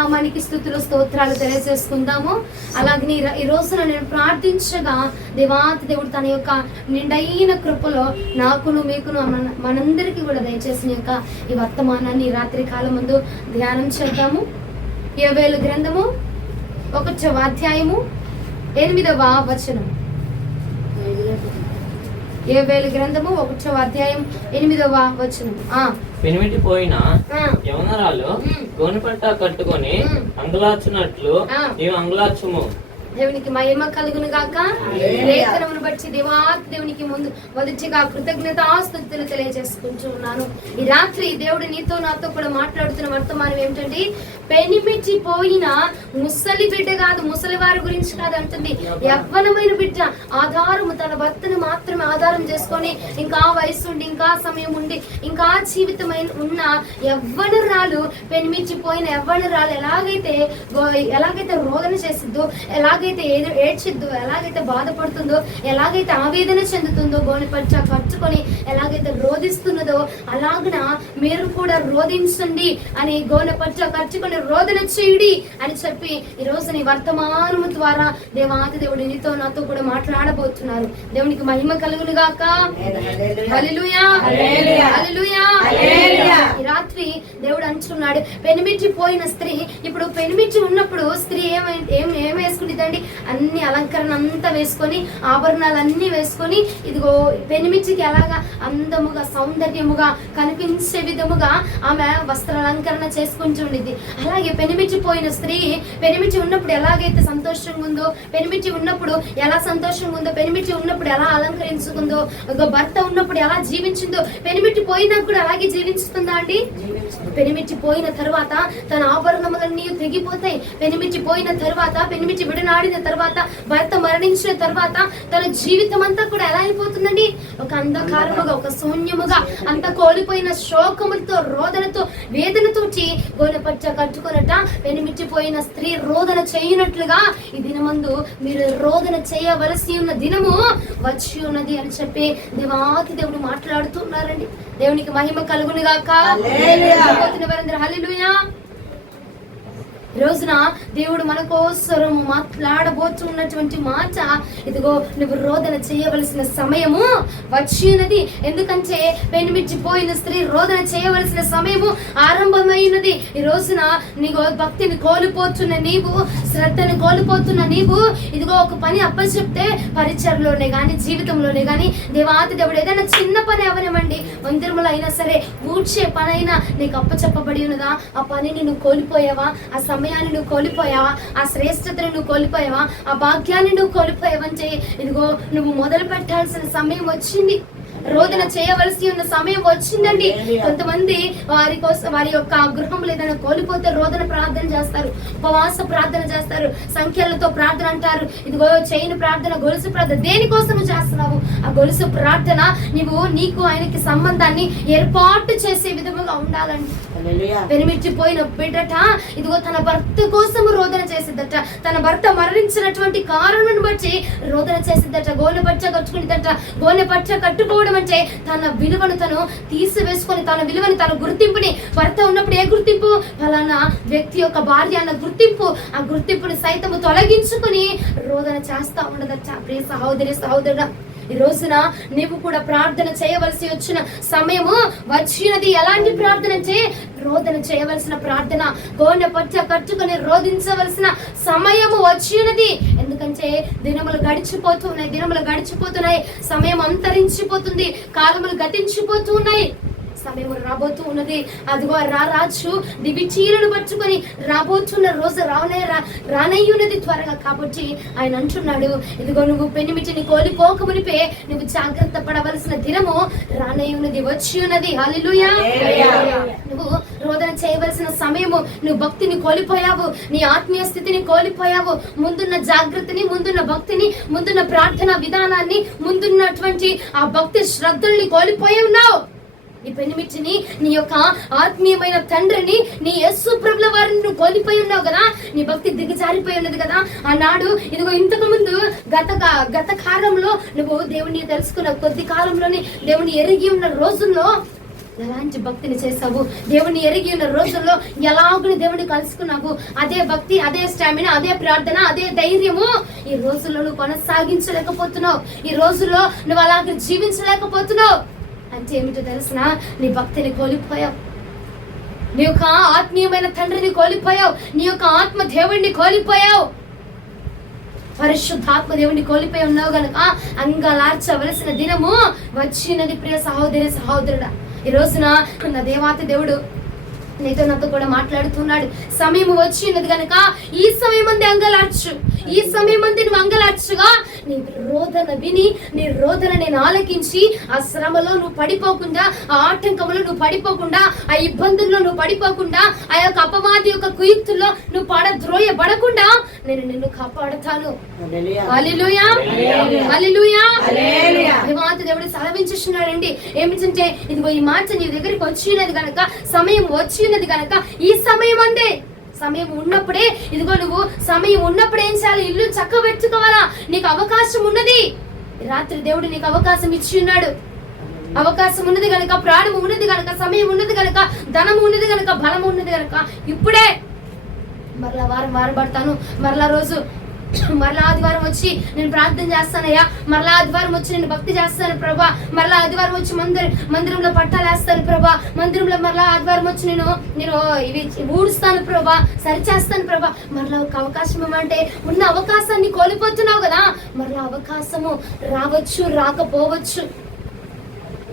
నామానికి స్తుతులు స్తోత్రాలు తెలియజేసుకుందాము. అలాగే ఈ రోజున నేను ప్రార్థించగా దేవాతి దేవుడు తన యొక్క నిండైన కృపలో నాకును మీకును మనందరికీ కూడా దయచేసిన యొక్క ఈ వర్తమానాన్ని రాత్రి కాలం ముందు ధ్యానం చేద్దాము. యోవేలు గ్రంథము 1వ అధ్యాయము 8వ వచనం. యోవేలు గ్రంథము 1వ అధ్యాయం 8వ వచనం. పెనిమిటిపోయిన యవనరాలు గోనెపట్ట కట్టుకొని అంగలార్చున్నట్లు నీవు అంగలార్చుము. దేవునికి మహిమ కలుగును గాక. లేఖనమును బట్టి దేవునికి మొదటిగా కృతజ్ఞతాస్తుతులు తెలియజేసుకుంటూ ఉన్నాను. ఈ రాత్రి దేవుడు నీతో నాతో కూడా మాట్లాడుతున్న వర్తమానం ఏమిటంటే, పెనిమిటి పోయిన ముసలి బిడ్డ కాదు, ముసలి వారి గురించి కాదు అంటుంది. యవ్వనమైన బిడ్డ ఆధారము తన భర్తను మాత్రమే ఆధారం చేసుకొని ఇంకా వయసు ఉండి ఇంకా సమయం ఉండి ఇంకా జీవితమైన ఉన్న యవ్వనరాలు, పెనిమిటి పోయిన యవ్వనరాలు ఎలాగైతే రోదన చేసిద్దో, ఎలాగైతే ఏడ్చిద్దో, ఎలాగైతే బాధపడుతుందో, ఎలాగైతే ఆవేదన చెందుతుందో, గోనెపట్ట కట్టుకొని ఎలాగైతే రోధిస్తున్నదో అలాగన మీరు కూడా రోధించండి అని, గోనెపట్ట కట్టుకొని రోదన చేయుడి అని చెప్పి ఈ రోజు నీ వర్తమానము ద్వారా దేవాతి దేవుడు నీతో నాతో కూడా మాట్లాడబోతున్నారు. దేవునికి మహిమ కలుగును గాక. హల్లెలూయా, హల్లెలూయా. ఈ రాత్రి దేవుడు అంటున్నాడు, పెనిమిటి పోయిన స్త్రీ, ఇప్పుడు పెనిమిటి ఉన్నప్పుడు స్త్రీ ఏం వేసుకుంటుందండి? అన్ని అలంకరణ అంతా వేసుకొని, ఆభరణాలు అన్ని వేసుకొని, ఇదిగో పెనిమిటికి ఎలాగా అందముగా సౌందర్యముగా కనిపించే విధముగా ఆమె వస్త్రాలంకరణ చేసుకుంటూ ఉండిద్ది. అలాగే పెనిమిటి పోయిన స్త్రీ పెనిమిటి ఉన్నప్పుడు ఎలాగైతే సంతోషంగా ఉందో, పెనిమిటి ఉన్నప్పుడు ఎలా సంతోషంగా ఉందో, పెనిమిటి ఉన్నప్పుడు ఎలా అలంకరించుకుందో, భర్త ఉన్నప్పుడు ఎలా జీవించిందో, పెనిమిటి పోయినా కూడా అలాగే జీవించుతుందా అండి? పెనిమిటి పోయిన తర్వాత తన ఆభరణములన్నీ తెగిపోతాయి. పెనిమిటి పోయిన తర్వాత, పెనిమిటి విడనాడిన తర్వాత, భర్త మరణించిన తర్వాత తన జీవితం అంతా కూడా ఎలా అయిపోతుందండి? ఒక అంధకారముగా, ఒక శూన్యముగా, అంత కోల్పోయిన శోకములతో, రోదనతో, వేదనతోటి గోనెపట్ట కట్టుకున్నట పెనిమిటి పోయిన స్త్రీ రోదన చేయనట్లుగా ఈ దినమందు మీరు రోదన చేయవలసి ఉన్న దినము వచ్చి ఉన్నది అని చెప్పి దేవాతి దేవుడు మాట్లాడుతున్నారండి. దేవునికి మహిమ కలుగును గాక. హల్లెలూయా. ఈ రోజున దేవుడు మన కోసం మాట్లాడబోతున్నటువంటి మాట, ఇదిగో నువ్వు రోదన చేయవలసిన సమయము వచ్చినది. ఎందుకంటే పెనిమిటి పోయిన స్త్రీ రోదన చేయవలసిన సమయము ఆరంభమైనది. ఈ రోజున నీకు భక్తిని కోల్పోతున్న నీవు, శ్రద్ధను కోల్పోతున్న నీవు, ఇదిగో ఒక పని అప్పచెప్తే పరిచర్లోనే కానీ, జీవితంలోనే కానీ దేవాతి దేవుడు ఏదైనా చిన్న పని అవనివ్వండి, మందిరములో అయినా సరే, ఊడ్చే పని అయినా నీకు అప్పచెప్పబడి ఉన్నదా? ఆ పనిని నువ్వు కోల్పోయావా? ఆ సమయాన్ని నువ్వు కోల్పోయావా? ఆ శ్రేష్టతను నువ్వు కోల్పోయావా? ఆ భాగ్యాన్ని నువ్వు కోల్పోయావంటే ఇదిగో నువ్వు మొదలు పెట్టాల్సిన సమయం వచ్చింది. రోదన చేయవలసి ఉన్న సమయం వచ్చిందండి. కొంతమంది వారి యొక్క గృహంలో ఏదైనా కోల్పోతే రోదన ప్రార్థన చేస్తారు, ఉపవాస ప్రార్థన చేస్తారు, సంఖ్యలతో ప్రార్థన అంటారు. ఇదిగో చేయని ప్రార్థన, గొలుసు ప్రార్థన. దేనికోసం నువ్వు చేస్తున్నావు? ఆ గొలుసు ప్రార్థన నీకు ఆయనకి సంబంధాన్ని ఏర్పాటు చేసే విధముగా ఉండాలండి. పెనిమిటి పోయిన బిడ్డట ఇదిగో తన భర్త కోసం రోదన చేసిద్దట. తన భర్త మరణించినటువంటి కారణాన్ని బట్టి రోదన చేసిద్దట. గోనెపట్ట కట్టుకునిదట. గోనెపట్ట కట్టుకోవడం అంటే తన విలువను తను తీసివేసుకొని, తన విలువని, తన గుర్తింపుని, భర్త ఉన్నప్పుడు ఏ గుర్తింపు, ఫలానా వ్యక్తి యొక్క భార్య అన్న గుర్తింపు, ఆ గుర్తింపుని సైతము తొలగించుకొని రోదన చేస్తా ఉండదట. ప్రియ సహోదరి సహోదరుడా, ఈ రోజున నీవు కూడా ప్రార్థన చేయవలసి వచ్చిన సమయము వచ్చినది. ఎలాంటి ప్రార్థన అంటే రోదన చేయవలసిన ప్రార్థన, గోనెపట్ట కట్టుకొని రోధించవలసిన సమయము వచ్చినది. ఎందుకంటే దినములు గడిచిపోతున్నాయి, సమయం అంతరించిపోతుంది, కాలములు గతించిపోతున్నాయి, సమయం రాబోతూ ఉన్నది. అదిగో రాజు దివి చీరను పట్టుకొని రాబోతున్న రోజు రానయ్యున్నది త్వరగా. కాబట్టి ఆయన అంటున్నాడు, ఇదిగో నువ్వు పెనిమిటిని కోల్పోకమునిపే నువ్వు జాగ్రత్త పడవలసిన దినము రానయ్యున్నది, వచ్చి ఉన్నది. హల్లెలూయా. నువ్వు రోదన చేయవలసిన సమయము, నువ్వు భక్తిని కోల్పోయావు, నీ ఆత్మీయ స్థితిని కోల్పోయావు, ముందున్న జాగ్రత్తని, ముందున్న భక్తిని, ముందున్న ప్రార్థన విధానాన్ని, ముందున్నటువంటి ఆ భక్తి శ్రద్ధల్ని కోల్పోయి ఉన్నావు. నీ పెనిమిటిని, నీ యొక్క ఆత్మీయమైన తండ్రిని, నీ యేసు ప్రభుల వారిని నువ్వు కోల్పోయి ఉన్నావు కదా. నీ భక్తి దిగజారిపోయి ఉన్నది కదా. ఆనాడు ఇదిగో ఇంతకు ముందు గత కాలంలో నువ్వు దేవుని తెలుసుకున్న కొద్ది కాలంలోనే దేవుని ఎరిగి ఉన్న రోజుల్లో ఎలాంటి భక్తిని చేసావు? దేవుని ఎరిగి ఉన్న రోజుల్లో ఎలాగని దేవుని కలుసుకున్నావు? అదే భక్తి, అదే స్టామినా, అదే ప్రార్థన, అదే ధైర్యము ఈ రోజుల్లో నువ్వు కొనసాగించలేకపోతున్నావు. ఈ రోజుల్లో నువ్వు అలాగే జీవించలేకపోతున్నావు. అంటే ఏమిటో తెలిసిన, నీ భక్తిని కోల్పోయావు. నీ యొక్క ఆత్మీయమైన తండ్రిని కోల్పోయావు. నీ యొక్క ఆత్మ దేవుడిని కోల్పోయావు. పరిశుద్ధాత్మ దేవుడిని కోల్పోయి ఉన్నావు గనుక అంగలార్చవలసిన దినము వచ్చినది. ప్రియ సహోదరి సహోదరుడా, ఈ రోజున నా దేవాతి దేవుడు నీతో నాతో కూడా మాట్లాడుతున్నాడు. సమయం వచ్చినది గనక ఈ సమయం అంది అంగలార్చు. ఈ సమయం అంది నువ్వు అంగలార్చుగా నీ రోదన విని, నీ రోదన నేను ఆలకించి, ఆ శ్రమలో నువ్వు పడిపోకుండా, ఆ ఆటంకంలో నువ్వు పడిపోకుండా, ఆ ఇబ్బందుల్లో నువ్వు పడిపోకుండా, ఆ యొక్క అపవాది యొక్క కుయుక్తుల్లో నువ్వు పడద్రోయబడకుండా నేను నిన్ను కాపాడుతాను. హల్లెలూయా, హల్లెలూయా. దేవాతి దేవుడు సెలవించుచున్నాడండి. ఏమిటంటే ఇదిగో ఈ మాట నీ దగ్గరికి వచ్చినది గనక, సమయం వచ్చినది గనక ఈ సమయం అందే. సమయం ఉన్నప్పుడే, ఇదిగో నువ్వు సమయం ఉన్నప్పుడే ఏం చేయాలి? ఇల్లు చక్కబెట్టుకోవాలా. నీకు అవకాశం ఉన్నది. రాత్రి దేవుడు నీకు అవకాశం ఇచ్చి ఉన్నాడు. అవకాశం ఉన్నది కనుక, ప్రాణం ఉన్నది కనుక, సమయం ఉన్నది కనుక, ధనం ఉన్నది కనుక, బలం ఉన్నది కనుక ఇప్పుడే మరలా వారం పడతాను, మరలా రోజు, మరలా ఆదివారం వచ్చి నేను ప్రార్థన చేస్తానయ్యా, మరలా ఆదివారం వచ్చి నేను భక్తి చేస్తాను ప్రభా, మరలా ఆదివారం వచ్చి మందిరంలో పట్టాలు వేస్తాను ప్రభా, మందిరంలో మరలా ఆదివారం వచ్చి నేను ఇవి ఊడుస్తాను ప్రభా, సరిచేస్తాను ప్రభా. మరలా ఒక అవకాశం ఇవ్వమంటే ఉన్న అవకాశాన్ని కోల్పోతున్నావు కదా. మరలా అవకాశము రావచ్చు, రాకపోవచ్చు.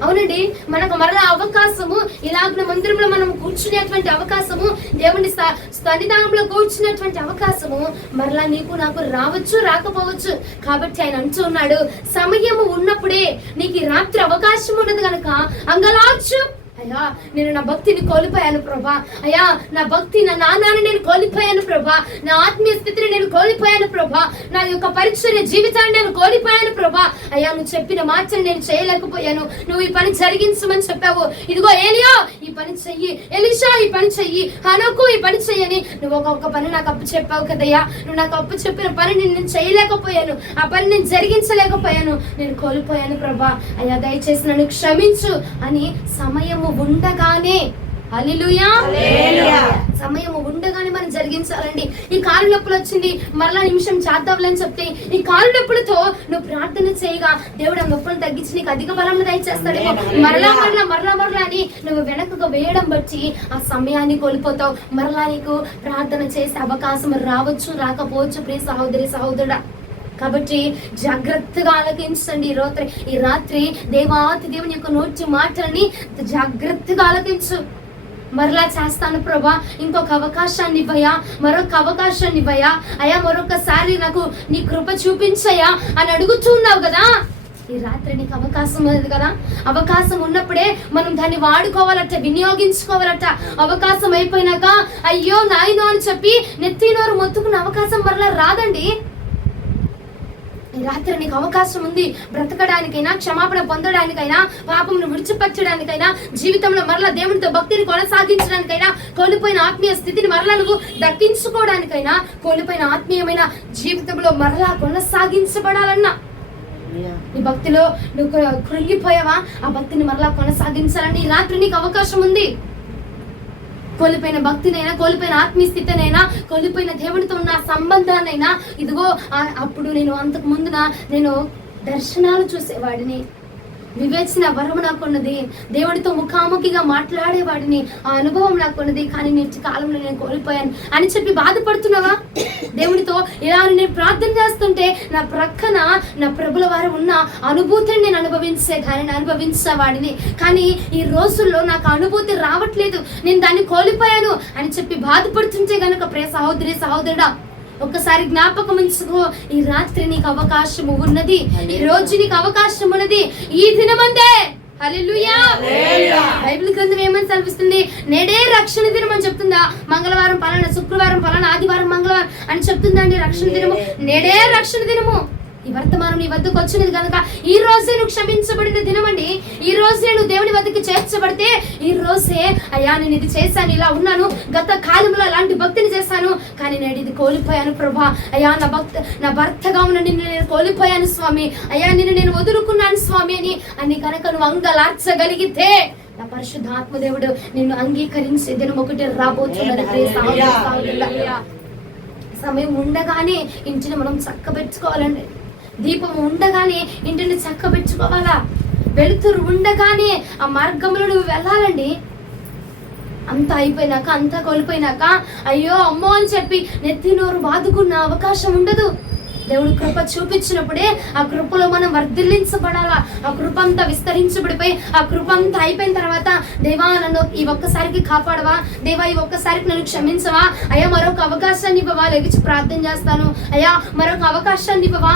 అవునండి, మనకు మరలా అవకాశము, ఇలాగ మందిరంలో మనం కూర్చునేటువంటి అవకాశము, దేవుని సన్నిధానంలో కూర్చునేటువంటి అవకాశము మరలా నీకు నాకు రావచ్చు, రాకపోవచ్చు. కాబట్టి ఆయన అంటూ ఉన్నాడు, సమయము ఉన్నప్పుడే నీకు రాత్రి అవకాశం ఉన్నది కనుక అంగలార్చు. అయ్యా, నేను నా భక్తిని కోల్పోయాను ప్రభా. అయ్యా, నా భక్తి, నా నాన్నాన్ని నేను కోల్పోయాను ప్రభా. నా ఆత్మీయ స్థితిని నేను కోల్పోయాను ప్రభా. నా యొక్క పరిచర్య జీవితాన్ని నేను కోల్పోయాను ప్రభా. అయ్యా, నువ్వు చెప్పిన మాటని నేను చేయలేకపోయాను. నువ్వు ఈ పని జరిగించమని చెప్పావు. ఇదిగో ఏలియా ఈ పని చెయ్యి, ఎలీషా ఈ పని చెయ్యి, హనోకు ఈ పని చెయ్యని నువ్వు ఒక పని నాకు అప్పు చెప్పావు కదయ్యా. నువ్వు నాకు అప్పు చెప్పిన పనిని నేను చేయలేకపోయాను, ఆ పని నేను జరిగించలేకపోయాను, నేను కోల్పోయాను ప్రభా. అయ్యా, దయచేసి నన్ను క్షమించు అని సమయము ఉండగానే, హల్లెలూయా, సమయము ఉండగానే మనం జరిగించాలండి. ఈ కాలు నొప్పులు వచ్చింది, మరలా నిమిషం చేద్దాంలని చెప్తే ఈ కాలు నొప్పులతో నువ్వు ప్రార్థన చేయగా దేవుడు ఆ నొప్పులను తగ్గించి నీకు అధిక బలం దయచేస్తాడేమో. మరలా అని నువ్వు వెనకగా వేయడం బట్టి ఆ సమయాన్ని కోల్పోతావు. మరలా నీకు ప్రార్థన చేసే అవకాశం రావచ్చు, రాకపోవచ్చు. ప్రియ సహోదరి సహోదరుడా, కాబట్టి జాగ్రత్తగా ఆలకించండి. ఈ రాత్రి దేవాతి దేవుని యొక్క నోటి మాటలని జాగ్రత్తగా ఆలకించు. మరలా చేస్తాను ప్రభా, ఇంకొక అవకాశాన్ని ఇవ్వయా, మరొక అవకాశాన్ని ఇవ్వయా, అయ్యా మరొకసారి నాకు నీ కృప చూపించయ్యా అని అడుగుతున్నావు కదా. ఈ రాత్రి నీకు అవకాశం ఉన్నది కదా. అవకాశం ఉన్నప్పుడే మనం దాన్ని వాడుకోవాలట, వినియోగించుకోవాలట. అవకాశం అయిపోయినాక అయ్యో నాయనో అని చెప్పి నెత్తినోరు మొత్తుకున్న అవకాశం మరలా రాదండి. ఈ రాత్రి నీకు అవకాశం ఉంది. బ్రతకడానికైనా, క్షమాపణ పొందడానికైనా, పాపమును విడిచిపెట్టడానికైనా, జీవితంలో మరలా దేవునితో భక్తిని కొనసాగించడానికైనా, కోల్పోయిన ఆత్మీయ స్థితిని మరలా నువ్వు దక్కించుకోవడానికైనా, కోల్పోయిన ఆత్మీయమైన జీవితంలో మరలా కొనసాగించబడాలన్నా, నీ భక్తిలో నువ్వు కృంగిపోయావా, ఆ భక్తిని మరలా కొనసాగించాలని ఈ రాత్రి నీకు అవకాశం ఉంది. కోల్పోయిన భక్తినైనా, కోల్పోయిన ఆత్మీయ స్థితినైనా, కోల్పోయిన దేవునితో ఉన్న సంబంధాన్నైనా, ఇదిగో అప్పుడు అంతకు ముందున నేను దర్శనాలు చూసేవాడిని, వివేచన వరం నాకున్నది, దేవుడితో ముఖాముఖిగా మాట్లాడేవాడిని, ఆ అనుభవం నాకున్నది, కానీ నేటి కాలంలో నేను కోల్పోయాను అని చెప్పి బాధపడుతున్నావా? దేవుడితో ఇలా నేను ప్రార్థన చేస్తుంటే నా ప్రక్కన నా ప్రభుల వారు ఉన్న అనుభూతిని నేను అనుభవించేవాడిని, కానీ ఈ రోజుల్లో నాకు అనుభూతి రావట్లేదు, నేను దాన్ని కోల్పోయాను అని చెప్పి బాధపడుతుంటే గనక ప్రియ సహోదరి సహోదరుడా, ఒక్కసారి జ్ఞాపకం ఉంచుకో. ఈ రాత్రి నీకు అవకాశం ఉన్నది, ఈ రోజు నీకు అవకాశం ఉన్నది, ఈ దినమందే. హల్లెలూయా. బైబిల్ గ్రంథం ఏమని సెలవిస్తుంది? నేడే రక్షణ దినం అని చెప్తుందా? మంగళవారం పలానా, శుక్రవారం పలానా, ఆదివారం మంగళవారం అని చెప్తుందండి రక్షణ దినము. నేడే రక్షణ దినము. ఈ వర్తమానం నీ వద్దకు వచ్చినది కనుక ఈ రోజే నువ్వు క్షమించబడిన దినం అండి. ఈ రోజే నువ్వు దేవుని వద్దకు చేర్చబడితే, ఈ రోజే అయ్యా నేను ఇది చేశాను, ఇలా ఉన్నాను, గత కాలంలో అలాంటి భక్తిని చేశాను, కానీ కానీ నేడు ఇది కోల్పోయాను ప్రభా. అయ్యా నా భర్తగా ఉన్న నిన్ను నేను కోల్పోయాను స్వామి. అయ్యా నిన్ను నేను వదులుకున్నాను స్వామి అని కనుక నువ్వు అంగలార్చగలిగితే నా పరిశుద్ధాత్మ దేవుడు నిన్ను అంగీకరించే దినం ఒకటి రాబోతున్నది. సమయం ఉండగానే ఇంటిని మనం చక్కబెట్టుకోవాలండి. దీపం ఉండగానే ఇంటిని చక్కబెట్టుకోవాలా. వెలుతురు ఉండగానే ఆ మార్గంలో నువ్వు వెళ్ళాలండి. అంతా అయిపోయినాక, అంతా కోల్పోయినాక అయ్యో అమ్మో అని చెప్పి నెత్తి నోరు బాదుకున్న అవకాశం ఉండదు. దేవుడు కృప చూపించినప్పుడే ఆ కృపలో మనం వర్ధిల్లించబడాలా. ఆ కృప అంతా విస్తరించబడిపోయి ఆ కృప అంతా అయిపోయిన తర్వాత దేవా నన్ను ఈ ఒక్కసారికి కాపాడవా, దేవా ఈ ఒక్కసారికి నన్ను క్షమించవా, అయ్యా మరొక అవకాశాన్ని ఇవ్వవా, లెగిచి ప్రార్థన చేస్తాను, అయ్యా మరొక అవకాశాన్ని ఇవ్వవా.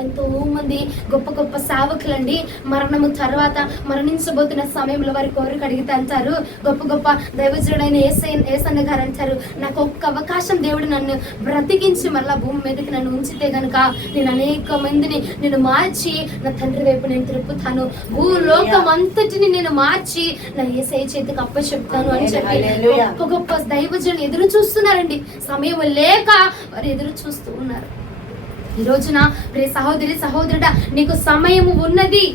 ఎంతో మంది గొప్ప గొప్ప సేవకులండి మరణము తర్వాత మరణించబోతున్న సమయంలో వారి కోరిక అడిగితే అంటారు, గొప్ప గొప్ప దైవజనుడైన యేసన్న గారు అంటారు, నాకు ఒక్క అవకాశం దేవుడు నన్ను బ్రతికించి మరలా భూమి మీదకి నన్ను ఉంచితే గనుక నేను అనేక మందిని నేను మార్చి నా తండ్రి వైపు నేను తిరుపుతాను, భూలోకం అంతటిని నేను మార్చి నా యేసయ్య చేతికి అప్పచెప్తాను అని చెప్పి గొప్ప గొప్ప దైవజనులు ఎదురు చూస్తున్నారండి. సమయం లేక వారు ఎదురు చూస్తూ ఉన్నారు. ఈ రోజున ప్రియ సహోదరి సహోదరుడా, నీకు సమయం ఉన్నది,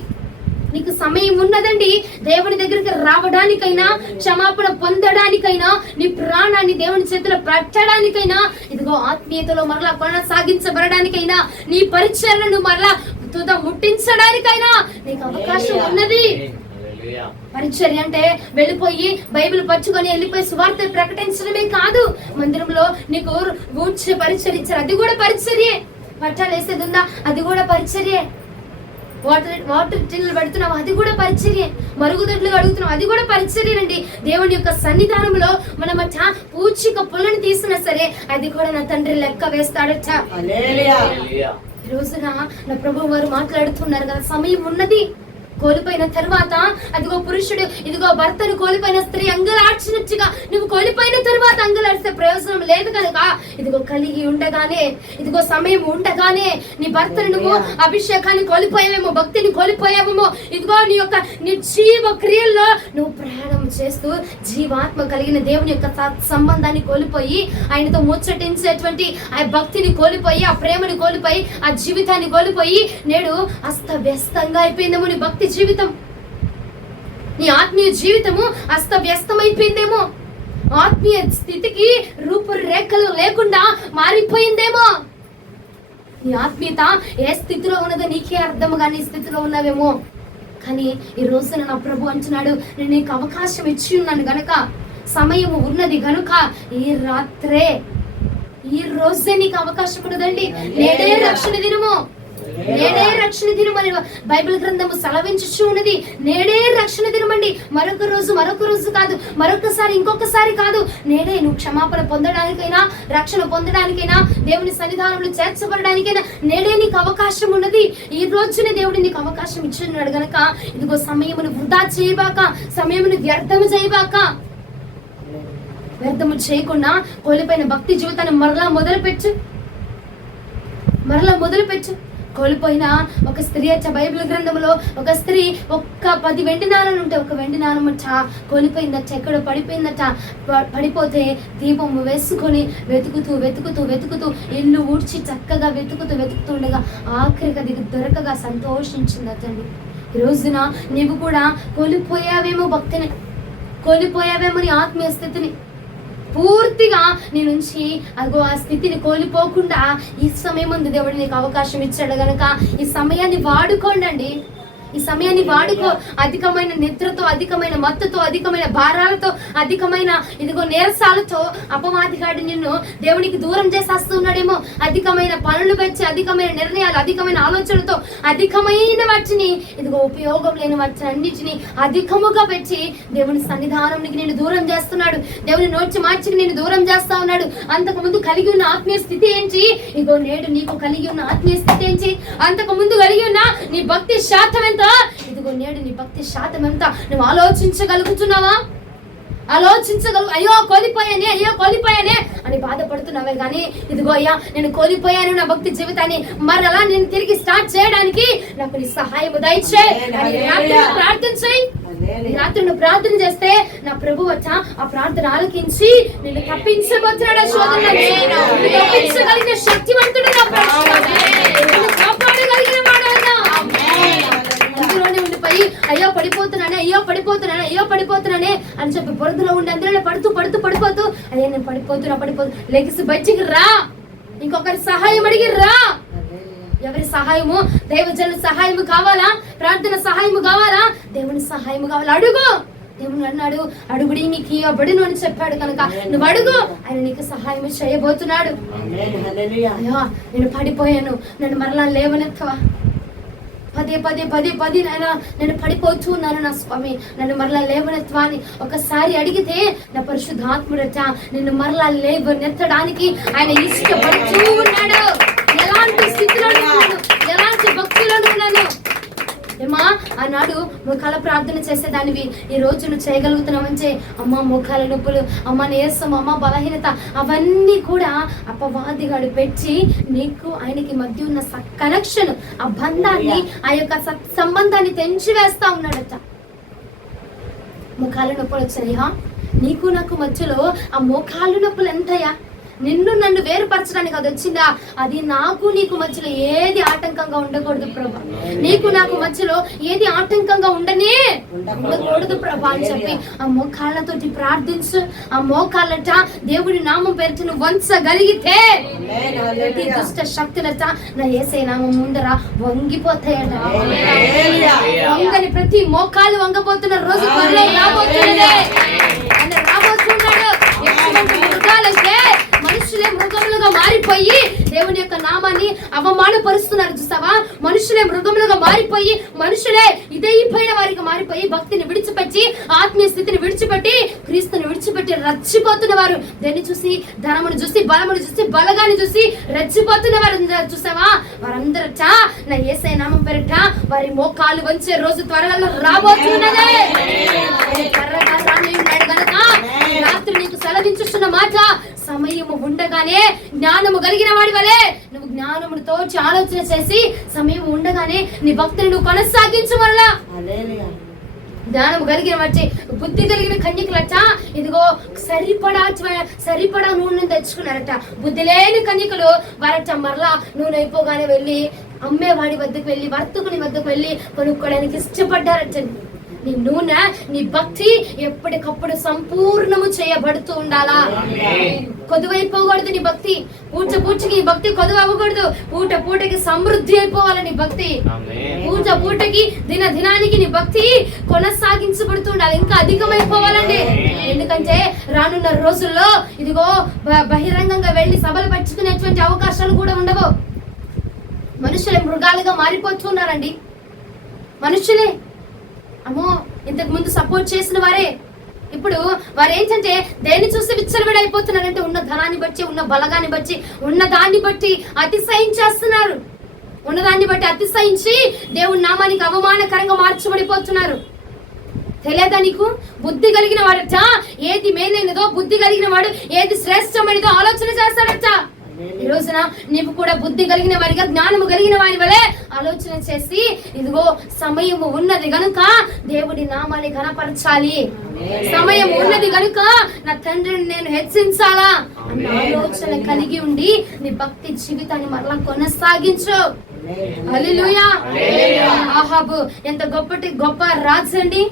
నీకు సమయం ఉన్నదండి. దేవుని దగ్గరికి రావడానికైనా, క్షమాపణ పొందడానికైనా, నీ ప్రాణాన్ని దేవుని చేతిలో పెట్టడానికైనా, ఇదిగో ఆత్మీయతలో మరలా కొనసాగించబడడానికైనా, నీ పరిచర్యను మరలా తుద ముట్టించడానికైనా నీకు అవకాశం ఉన్నది. పరిచర్య అంటే వెళ్ళిపోయి బైబిల్ పట్టుకొని వెళ్ళిపోయి సువార్త ప్రకటించడమే కాదు. మందిరంలో నీకు ఊడ్చే పరిచర్య ఇచ్చారు, అది కూడా పరిచర్యే. పట్టాలు వేసేది ఉందా, అది కూడా పరిచర్యే. వాటర్ టిన్నులు పెడుతున్నావు, అది కూడా పరిచర్యే. మరుగుదొడ్లు అడుగుతున్నాం, అది కూడా పరిచర్యేనండి. దేవుని యొక్క సన్నిధానంలో మనం పూచిక పుల్లని తీసినా సరే అది కూడా నా తండ్రి లెక్క వేస్తాడట. ఈ రోజున నా ప్రభు వారు మాట్లాడుతున్నారు కదా, సమయం ఉన్నది. కోల్పోయిన తర్వాత అదిగో పురుషుడు ఇదిగో భర్తను కోల్పోయిన స్త్రీ అంగలార్చినట్టుగా నువ్వు కోల్పోయిన తర్వాత అంగలాడిస్తే ప్రయోజనం లేదు కనుక ఇదిగో కలిగి ఉండగానే, ఇదిగో సమయం ఉండగానే నీ భర్తను నువ్వు అభిషేకాన్ని కోల్పోయావేమో, భక్తిని కోల్పోయావేమో, ఇదిగో నీ యొక్క నిర్జీవ క్రియల్లో నువ్వు ప్రయాణం చేస్తూ జీవాత్మ కలిగిన దేవుని యొక్క సంబంధాన్ని కోల్పోయి ఆయనతో ముచ్చటించేటువంటి ఆ భక్తిని కోల్పోయి, ఆ ప్రేమని కోల్పోయి, ఆ జీవితాన్ని కోల్పోయి నేడు అస్తవ్యస్తంగా అయిపోయిందేమో నీ భక్తి జీవితం, నీ ఆత్మీయ జీవితము అస్తవ్యస్తమైపోయిందేమో, ఆత్మీయ స్థితికి రూపురేఖలు లేకుండా మారిపోయిందేమో. నీ ఆత్మీయత ఏ స్థితిలో ఉన్నదో నీకే అర్థముగా నీ స్థితిలో ఉన్నావేమో. కానీ ఈ రోజున నా ప్రభు అంటున్నాడు, నేను నీకు అవకాశం ఇచ్చి ఉన్నాను గనక, సమయము ఉన్నది గనుక ఈ రాత్రే, ఈ రోజే నీకు అవకాశం ఉన్నదండి. నేడే రక్షణ దినము, నేడే రక్షణ దినం అని బైబిల్ గ్రంథము సెలవించుచు ఉన్నది. నేడే రక్షణ దినం అండి. మరొక రోజు కాదు, మరొకసారి ఇంకొకసారి కాదు. నేడే నువ్వు క్షమాపణ పొందడానికైనా, రక్షణ పొందడానికైనా, దేవుని సన్నిధానంలో చేర్చబడడానికైనా నేడే నీకు అవకాశం ఉన్నది. ఈ రోజునే దేవుడు నీకు అవకాశం ఇచ్చున్నాడు గనక ఇదిగో సమయమును వృధా చేయబాక, సమయమును వ్యర్థము చేయబాక. వ్యర్థము చేయకుండా కోల్పోయిన భక్తి జీవితాన్ని మరలా మొదలుపెట్టు. కోల్పోయిన ఒక స్త్రీ బైబిల్ గ్రంథంలో ఒక స్త్రీ ఒక్క 10 వెండి నాణాలు ఉంటే ఒక వెండి నాణమట కోల్పోయిందట, ఎక్కడ పడిపోయిందట. పడిపోతే దీపం వేసుకొని వెతుకుతూ ఇల్లు ఊడ్చి చక్కగా వెతుకుతుండగా ఆఖరికి అది దొరకగా సంతోషించిందటండి. ఈ రోజున నీవు కూడా కోల్పోయావేమో భక్తిని, కోల్పోయావేమో నీ ఆత్మీయ స్థితిని. పూర్తిగా నీ నుంచి అగో ఆ స్థితిని కోల్పోకుండా ఈ సమయం ముందు దేవుడు నీకు అవకాశం ఇచ్చాడు గనక ఈ సమయాన్ని వాడుకోండి. ఈ సమయాన్ని వాడుకో. అధికమైన నిద్రతో, అధికమైన మత్తుతో, అధికమైన భారాలతో, అధికమైన ఇదిగో నీరసాలతో అపవాదిగాడు నిన్ను దేవునికి దూరం చేసేస్తున్నాడేమో. అధికమైన పనులు పెంచి, అధికమైన నిర్ణయాలు, అధికమైన ఆలోచనలతో, అధికమైన వాటిని ఇదిగో ఉపయోగం లేని వాటిని అన్నిటిని అధికముగా పెట్టి దేవుని సన్నిధానానికి నేను దూరం చేస్తున్నాడు. దేవుని నోటి మార్చికి నేను దూరం చేస్తా ఉన్నాడు. అంతకు ముందు కలిగి ఉన్న ఆత్మీయ స్థితి ఏంటి? ఇగో నేడు నీకు కలిగి ఉన్న ఆత్మీయ స్థితి ఏంటి? అంతకు ముందు కలిగి ఉన్న నీ భక్తి శాతం ఎంత? ఇదిగో నేడు నీ భక్తి శాతం ఎంత? నువ్వు ఆలోచించగలుగుతున్నావా? అయ్యో కోల్పోయానే అని బాధపడుతున్నావే కానీ ఇదిగో అయ్యా నేను కోల్పోయాను నా భక్తి జీవితాన్ని మరలా నేను తిరిగి స్టార్ట్ చేయడానికి నాకు నీ సహాయం దయచేయి ప్రార్థన చేయి. ఈ రాత్రి నువ్వు ప్రార్థన చేస్తే నా ప్రభు వచ్చా ఆ ప్రార్థన ఆలకించి నిన్ను తప్పించబోతున్నాడు ఆ శోధన నుంచి. నిన్ను తప్పించగలిగిన శక్తివంతుడు నా ప్రభు. నిన్ను కాపాడగలిగిన వాడు ఆయన. అందులోనే ఉండిపోయి అయ్యో పడిపోతున్నానే అని చెప్పి బురదలో ఉండి అందులోనే పడిపోతూ అయ్యా నేను పడిపోతూ లెగిసి బయటికి రా, ఇంకొకరి సహాయం అడిగి రా. ఎవరి సహాయము? దైవజనుల సహాయము కావాలా? ప్రార్థన సహాయము కావాలా? దేవుని సహాయము కావాలా? అడుగు. దేవుని అన్నాడు అడుగుడి నీకు ఇవ్వబడును అని చెప్పాడు కనుక నువ్వు అడుగు, ఆయన నీకు సహాయం చేయబోతున్నాడు. అయ్యా నేను పడిపోయాను, నన్ను మరలా లేవనెత్తవా? పదే నాయన నేను పడిపోతూ ఉన్నాను నా స్వామి, నన్ను మరలా లేవనెత్తవా అని ఒకసారి అడిగితే నా పరిశుద్ధాత్ముడట నిన్ను మరలా లేవనెత్తడానికి ఆయన ఇష్టపడుతూ ఉన్నాడు. ఎలాంటి స్థితిలో ఉన్నాను, ఎలాంటి భక్తిలో ఉన్నాను. ఏమా ఆనాడు ముఖాల ప్రార్థన చేసేదానివి, ఈ రోజు నువ్వు చేయగలుగుతున్నావంటే అమ్మ ముఖాల నొప్పులు, అమ్మ నీరసం, అమ్మ బలహీనత, అవన్నీ కూడా అపవాదిగాడు పెట్టి నీకు ఆయనకి మధ్య ఉన్న కనెక్షన్, ఆ బంధాన్ని, ఆ యొక్క సంబంధాన్ని తెంచివేస్తా ఉన్నాడట. ముఖాల నొప్పులు వచ్చాయా? నీకు నాకు మధ్యలో ఆ మోకాలు నొప్పులు ఎంతయా? నిన్ను నన్ను వేరుపరచడానికి అది వచ్చిందా? అది నాకు నీకు మధ్యలో ఏది ఆటంకంగా ఉండకూడదు ప్రభా. నీకు నాకు మధ్యలో ఏది ఆటంకంగా ఉండకూడదు ప్రభా అని చెప్పి ఆ మోకాళ్ళతోటి ప్రార్థించు. ఆ మోకాళ్ళట దేవుడి నామం పేరుట నువ్వు వంచగలిగితే ప్రతి దుష్ట శక్తులట నా యేసయ్య నామం ముందర వంగిపోతాయట. వంగని ప్రతి మోకాలు వంగబోతున్న రోజు త్వరలో రాబోతున్నదే. ఆయన రాబోతున్నాడు. ఎటువంటి మృగాలంటే మనుషులే మృగములుగా మారిపోయి దేవుని యొక్క నామాన్ని అవమానపరుస్తున్నారు చూసావా? మనుషులే మృగములుగా మారిపోయి, మనుషులే ఇదైపోయిన వారికి మారిపోయి భక్తిని విడిచిపెట్టి, ఆత్మీయ స్థితిని విడిచిపెట్టి, క్రీస్తుని విడిచిపెట్టి రచ్చిపోతున్న వారు, దేన్ని చూసి? ధనమును చూసి, బలమును చూసి, బలగాన్ని చూసి రచ్చిపోతున్న వారు చూసావా? వారందరూ నా యేసయ్య నామం పేరిట వారి మోకాలు వంచే రోజు త్వరలో రాబోతున్నదే. రాత్రి నీకు సెలవించుస్తున్న మాట, సమయము ఉండగానే జ్ఞానము కలిగిన వాడి వలె నువ్వు జ్ఞానముతో ఆలోచన చేసి సమయం ఉండగానే నీ భక్తిని నువ్వు కొనసాగించు. వల్ల జ్ఞానము కలిగిన వచ్చి బుద్ధి కలిగిన కన్యకులట ఇదిగో సరిపడా నూనె తెచ్చుకున్నారట. బుద్ధి లేని కన్యకులు వారట మరలా నూనె అయిపోగానే వెళ్ళి అమ్మేవాడి వద్దకు వెళ్ళి, వర్తకుని వద్దకు వెళ్ళి కొనుక్కోవడానికి ఇష్టపడ్డారట. నీ నూనె, నీ భక్తి ఎప్పటికప్పుడు సంపూర్ణము చేయబడుతూ ఉండాలా. కొదువైపోకూడదు నీ భక్తి. పూటకి నీ భక్తి కొదువు అవ్వకూడదు. పూటకి సమృద్ధి అయిపోవాలి నీ భక్తి. పూటకి దినానికి నీ భక్తి కొనసాగించబడుతూ ఉండాలి, ఇంకా అధికమైపోవాలండి. ఎందుకంటే రానున్న రోజుల్లో ఇదిగో బహిరంగంగా వెళ్లి సభలు పట్టుకునేటువంటి అవకాశాలు కూడా ఉండవు. మనుషులే మృగాలుగా మారిపోతున్నారండి. మనుషులే అమ్మో ఇంతకు ముందు సపోర్ట్ చేసిన వారే ఇప్పుడు వారు ఏంటంటే దేన్ని చూసి విచ్చలవిడైపోతున్నారంటే ఉన్న ధనాన్ని బట్టి, ఉన్న బలగాన్ని బట్టి, ఉన్న దాన్ని బట్టి అతిశయించేస్తున్నారు. ఉన్నదాన్ని బట్టి అతిశయించి దేవుని నామానికి అవమానకరంగా మార్చబడిపోతున్నారు. తెలియదా నీకు? బుద్ధి కలిగిన వాడట ఏది మేలైనదో, బుద్ధి కలిగిన వాడు ఏది శ్రేష్టమైనదో ఆలోచన చేస్తాడట. ఈ రోజున నీవు కూడా బుద్ధి కలిగిన వారిగా, జ్ఞానము కలిగిన వారి వలె ఆలోచన చేసి ఇదిగో సమయము ఉన్నది గనుక దేవుడి నామాన్ని ఘనపరచాలి, సమయం ఉన్నది గనుక నా తండ్రిని నేను హెచ్చించాలా అన్న ఆలోచన కలిగి ఉండి నీ భక్తి జీవితాన్ని మరలా కొనసాగించు. హల్లెలూయా. ఆహాబు ఎంత గొప్ప రాజు అండి.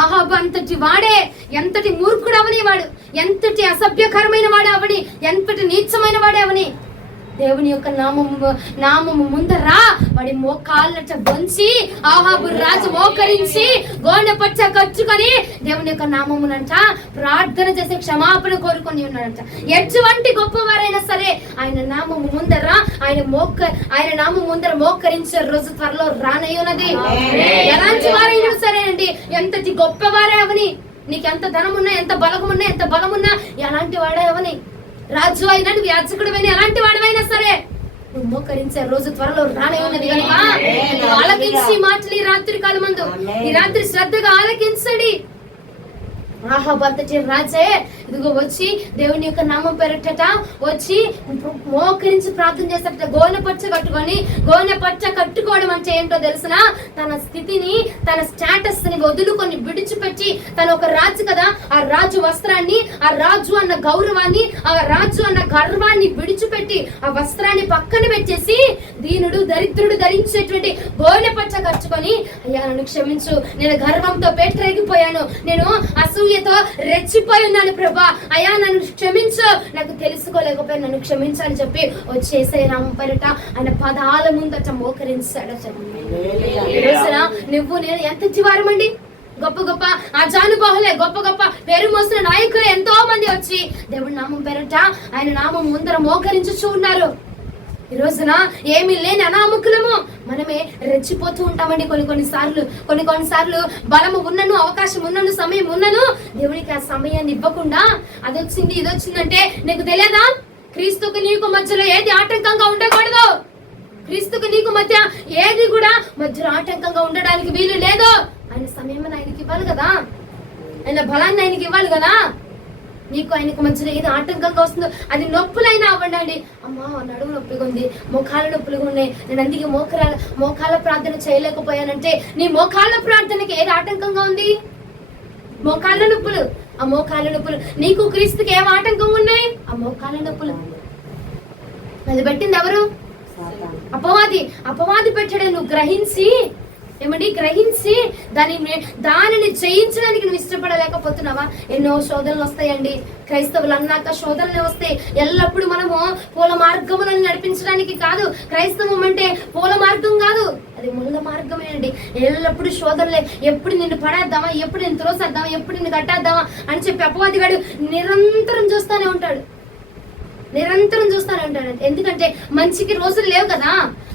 ఆహాబు అంతటి వాడే, ఎంతటి మూర్ఖుడు అవని వాడు, ఎంతటి అసభ్యకరమైన వాడు అవని, ఎంతటి నీచమైన వాడే అవని, దేవుని యొక్క నామము ముందరా వాడి మోకాళ్ళట వంచి ఆహాబు రాజు మోకరించి గోనె పచ్చ కచ్చుకొని దేవుని యొక్క నామమునంట ప్రార్థన చేసి క్షమాపణ కోరుకొని ఉన్నాడంట. ఎటువంటి గొప్పవారైనా సరే ఆయన నామము ముందరా ఆయన నామం ముందర మోకరించే రోజు త్వరలో రానయ్యున్నది. ఎలాంటి వారైనా సరే అండి, ఎంతటి గొప్పవారే అవని, నీకెంత ధనమున్నా, ఎంత బలమున్నా, ఎంత బలమున్నా, ఎలాంటి వాడే అవని, రాజు అయినా నువ్వు యాజకుడు అయినా ఎలాంటి వాడవైనా సరే నువ్వు మోకరించే రోజు త్వరలో రానే ఉన్నది కనుక ఆలకించి మాటలు ఈ రాత్రి కాలమందు, ఈ రాత్రి శ్రద్ధగా ఆలకించండి. ఆహాబు అంతటి రాజే ఇదిగో వచ్చి దేవుని యొక్క నామం పేరట వచ్చి మోకరించి ప్రార్థన చేసేట గోనె పచ్చ కట్టుకోవడం అంటే ఏంటో తెలిసిన తన స్థితిని, తన స్టేటస్ ని వదులుకొని విడిచిపెట్టి, తన ఒక రాజు కదా, ఆ రాజు వస్త్రాన్ని, ఆ రాజు అన్న గౌరవాన్ని, ఆ రాజు అన్న గర్వాన్ని విడిచిపెట్టి ఆ వస్త్రాన్ని పక్కన పెట్టేసి దీనుడు దరిద్రుడు ధరించేటువంటి గోనె పచ్చ కట్టుకొని, అయ్యా నన్ను క్షమించు, నేను గర్వంతో పేటరేగిపోయాను, నేను అసూయతో రెచ్చిపోయి ఉన్నాను ప్రభా, అయ్యా నన్ను క్షమించు, నాకు తెలుసుకోలేకపోయాను, నన్ను క్షమించాలని చెప్పి వచ్చేసే నామం పేరిట ఆయన పదాల ముందట మోకరించాడు. నువ్వు నేను ఎంత చివారమండి, గొప్ప గొప్ప అజానుబాహులే, గొప్ప గొప్ప పేరు మోసిన నాయకులు ఎంతో మంది వచ్చి దేవుడి నామం పేరట ఆయన నామం ముందర మోకరించుచూ ఉన్నారు. ఈ రోజున ఏమీ లేని అనామకులము మనమే రెచ్చిపోతూ ఉంటామండి. కొన్ని సార్లు బలము ఉన్నను, అవకాశం ఉన్నను, సమయం ఉన్నను, దేవునికి ఆ సమయాన్ని ఇవ్వకుండా అది వచ్చింది ఇది వచ్చిందంటే నీకు తెలియదా? క్రీస్తుకు నీకు మధ్యలో ఏది ఆటంకంగా ఉండకూడదు. క్రీస్తుకు నీకు మధ్య ఏది కూడా మధ్యలో ఆటంకంగా ఉండడానికి వీలు లేదు. ఆయన సమయం ఆయనకి ఇవ్వాలి కదా, ఆయన బలాన్ని ఆయనకి ఇవ్వాలి కదా. నీకు ఆయనకు మధ్యలో ఏది ఆటంకంగా వస్తుందో అది నొప్పులైనా అవ్వండి. అమ్మా నడుము నొప్పిగా ఉంది, మోకాళ్ళ నొప్పులుగా ఉన్నాయి, నేను అందుకే మోకాళ్ళ ప్రార్థన చేయలేకపోయానంటే నీ మోకాళ్ళ ప్రార్థనకి ఏది ఆటంకంగా ఉంది? మోకాళ్ళ నొప్పులు. ఆ మోకాళ్ళ నొప్పులు నీకు క్రీస్తుకి ఏం ఆటంకంగా ఉన్నాయి? ఆ మోకాళ్ళ నొప్పులు. అది పెట్టింది ఎవరు? అపవాది పెట్టాడు. నువ్వు గ్రహించి దానిని జయించడానికి నువ్వు ఇష్టపడలేకపోతున్నావా? ఎన్నో శోధనలు వస్తాయండి. క్రైస్తవులు అన్నాక శోధనలు వస్తాయి. ఎల్లప్పుడూ మనము పూల మార్గములను నడిపించడానికి కాదు. క్రైస్తవం అంటే పూల మార్గం కాదు, అది ముళ్ళ మార్గమే అండి. ఎల్లప్పుడు శోధనలే. ఎప్పుడు నిన్ను పడేద్దామా, ఎప్పుడు నిన్ను త్రోసేద్దామా, ఎప్పుడు నిన్ను కట్టేద్దామా అని చెప్పి అపవాదిగాడు నిరంతరం చూస్తూనే ఉంటాడు. ఎందుకంటే మంచికి రోజులు లేవు కదా.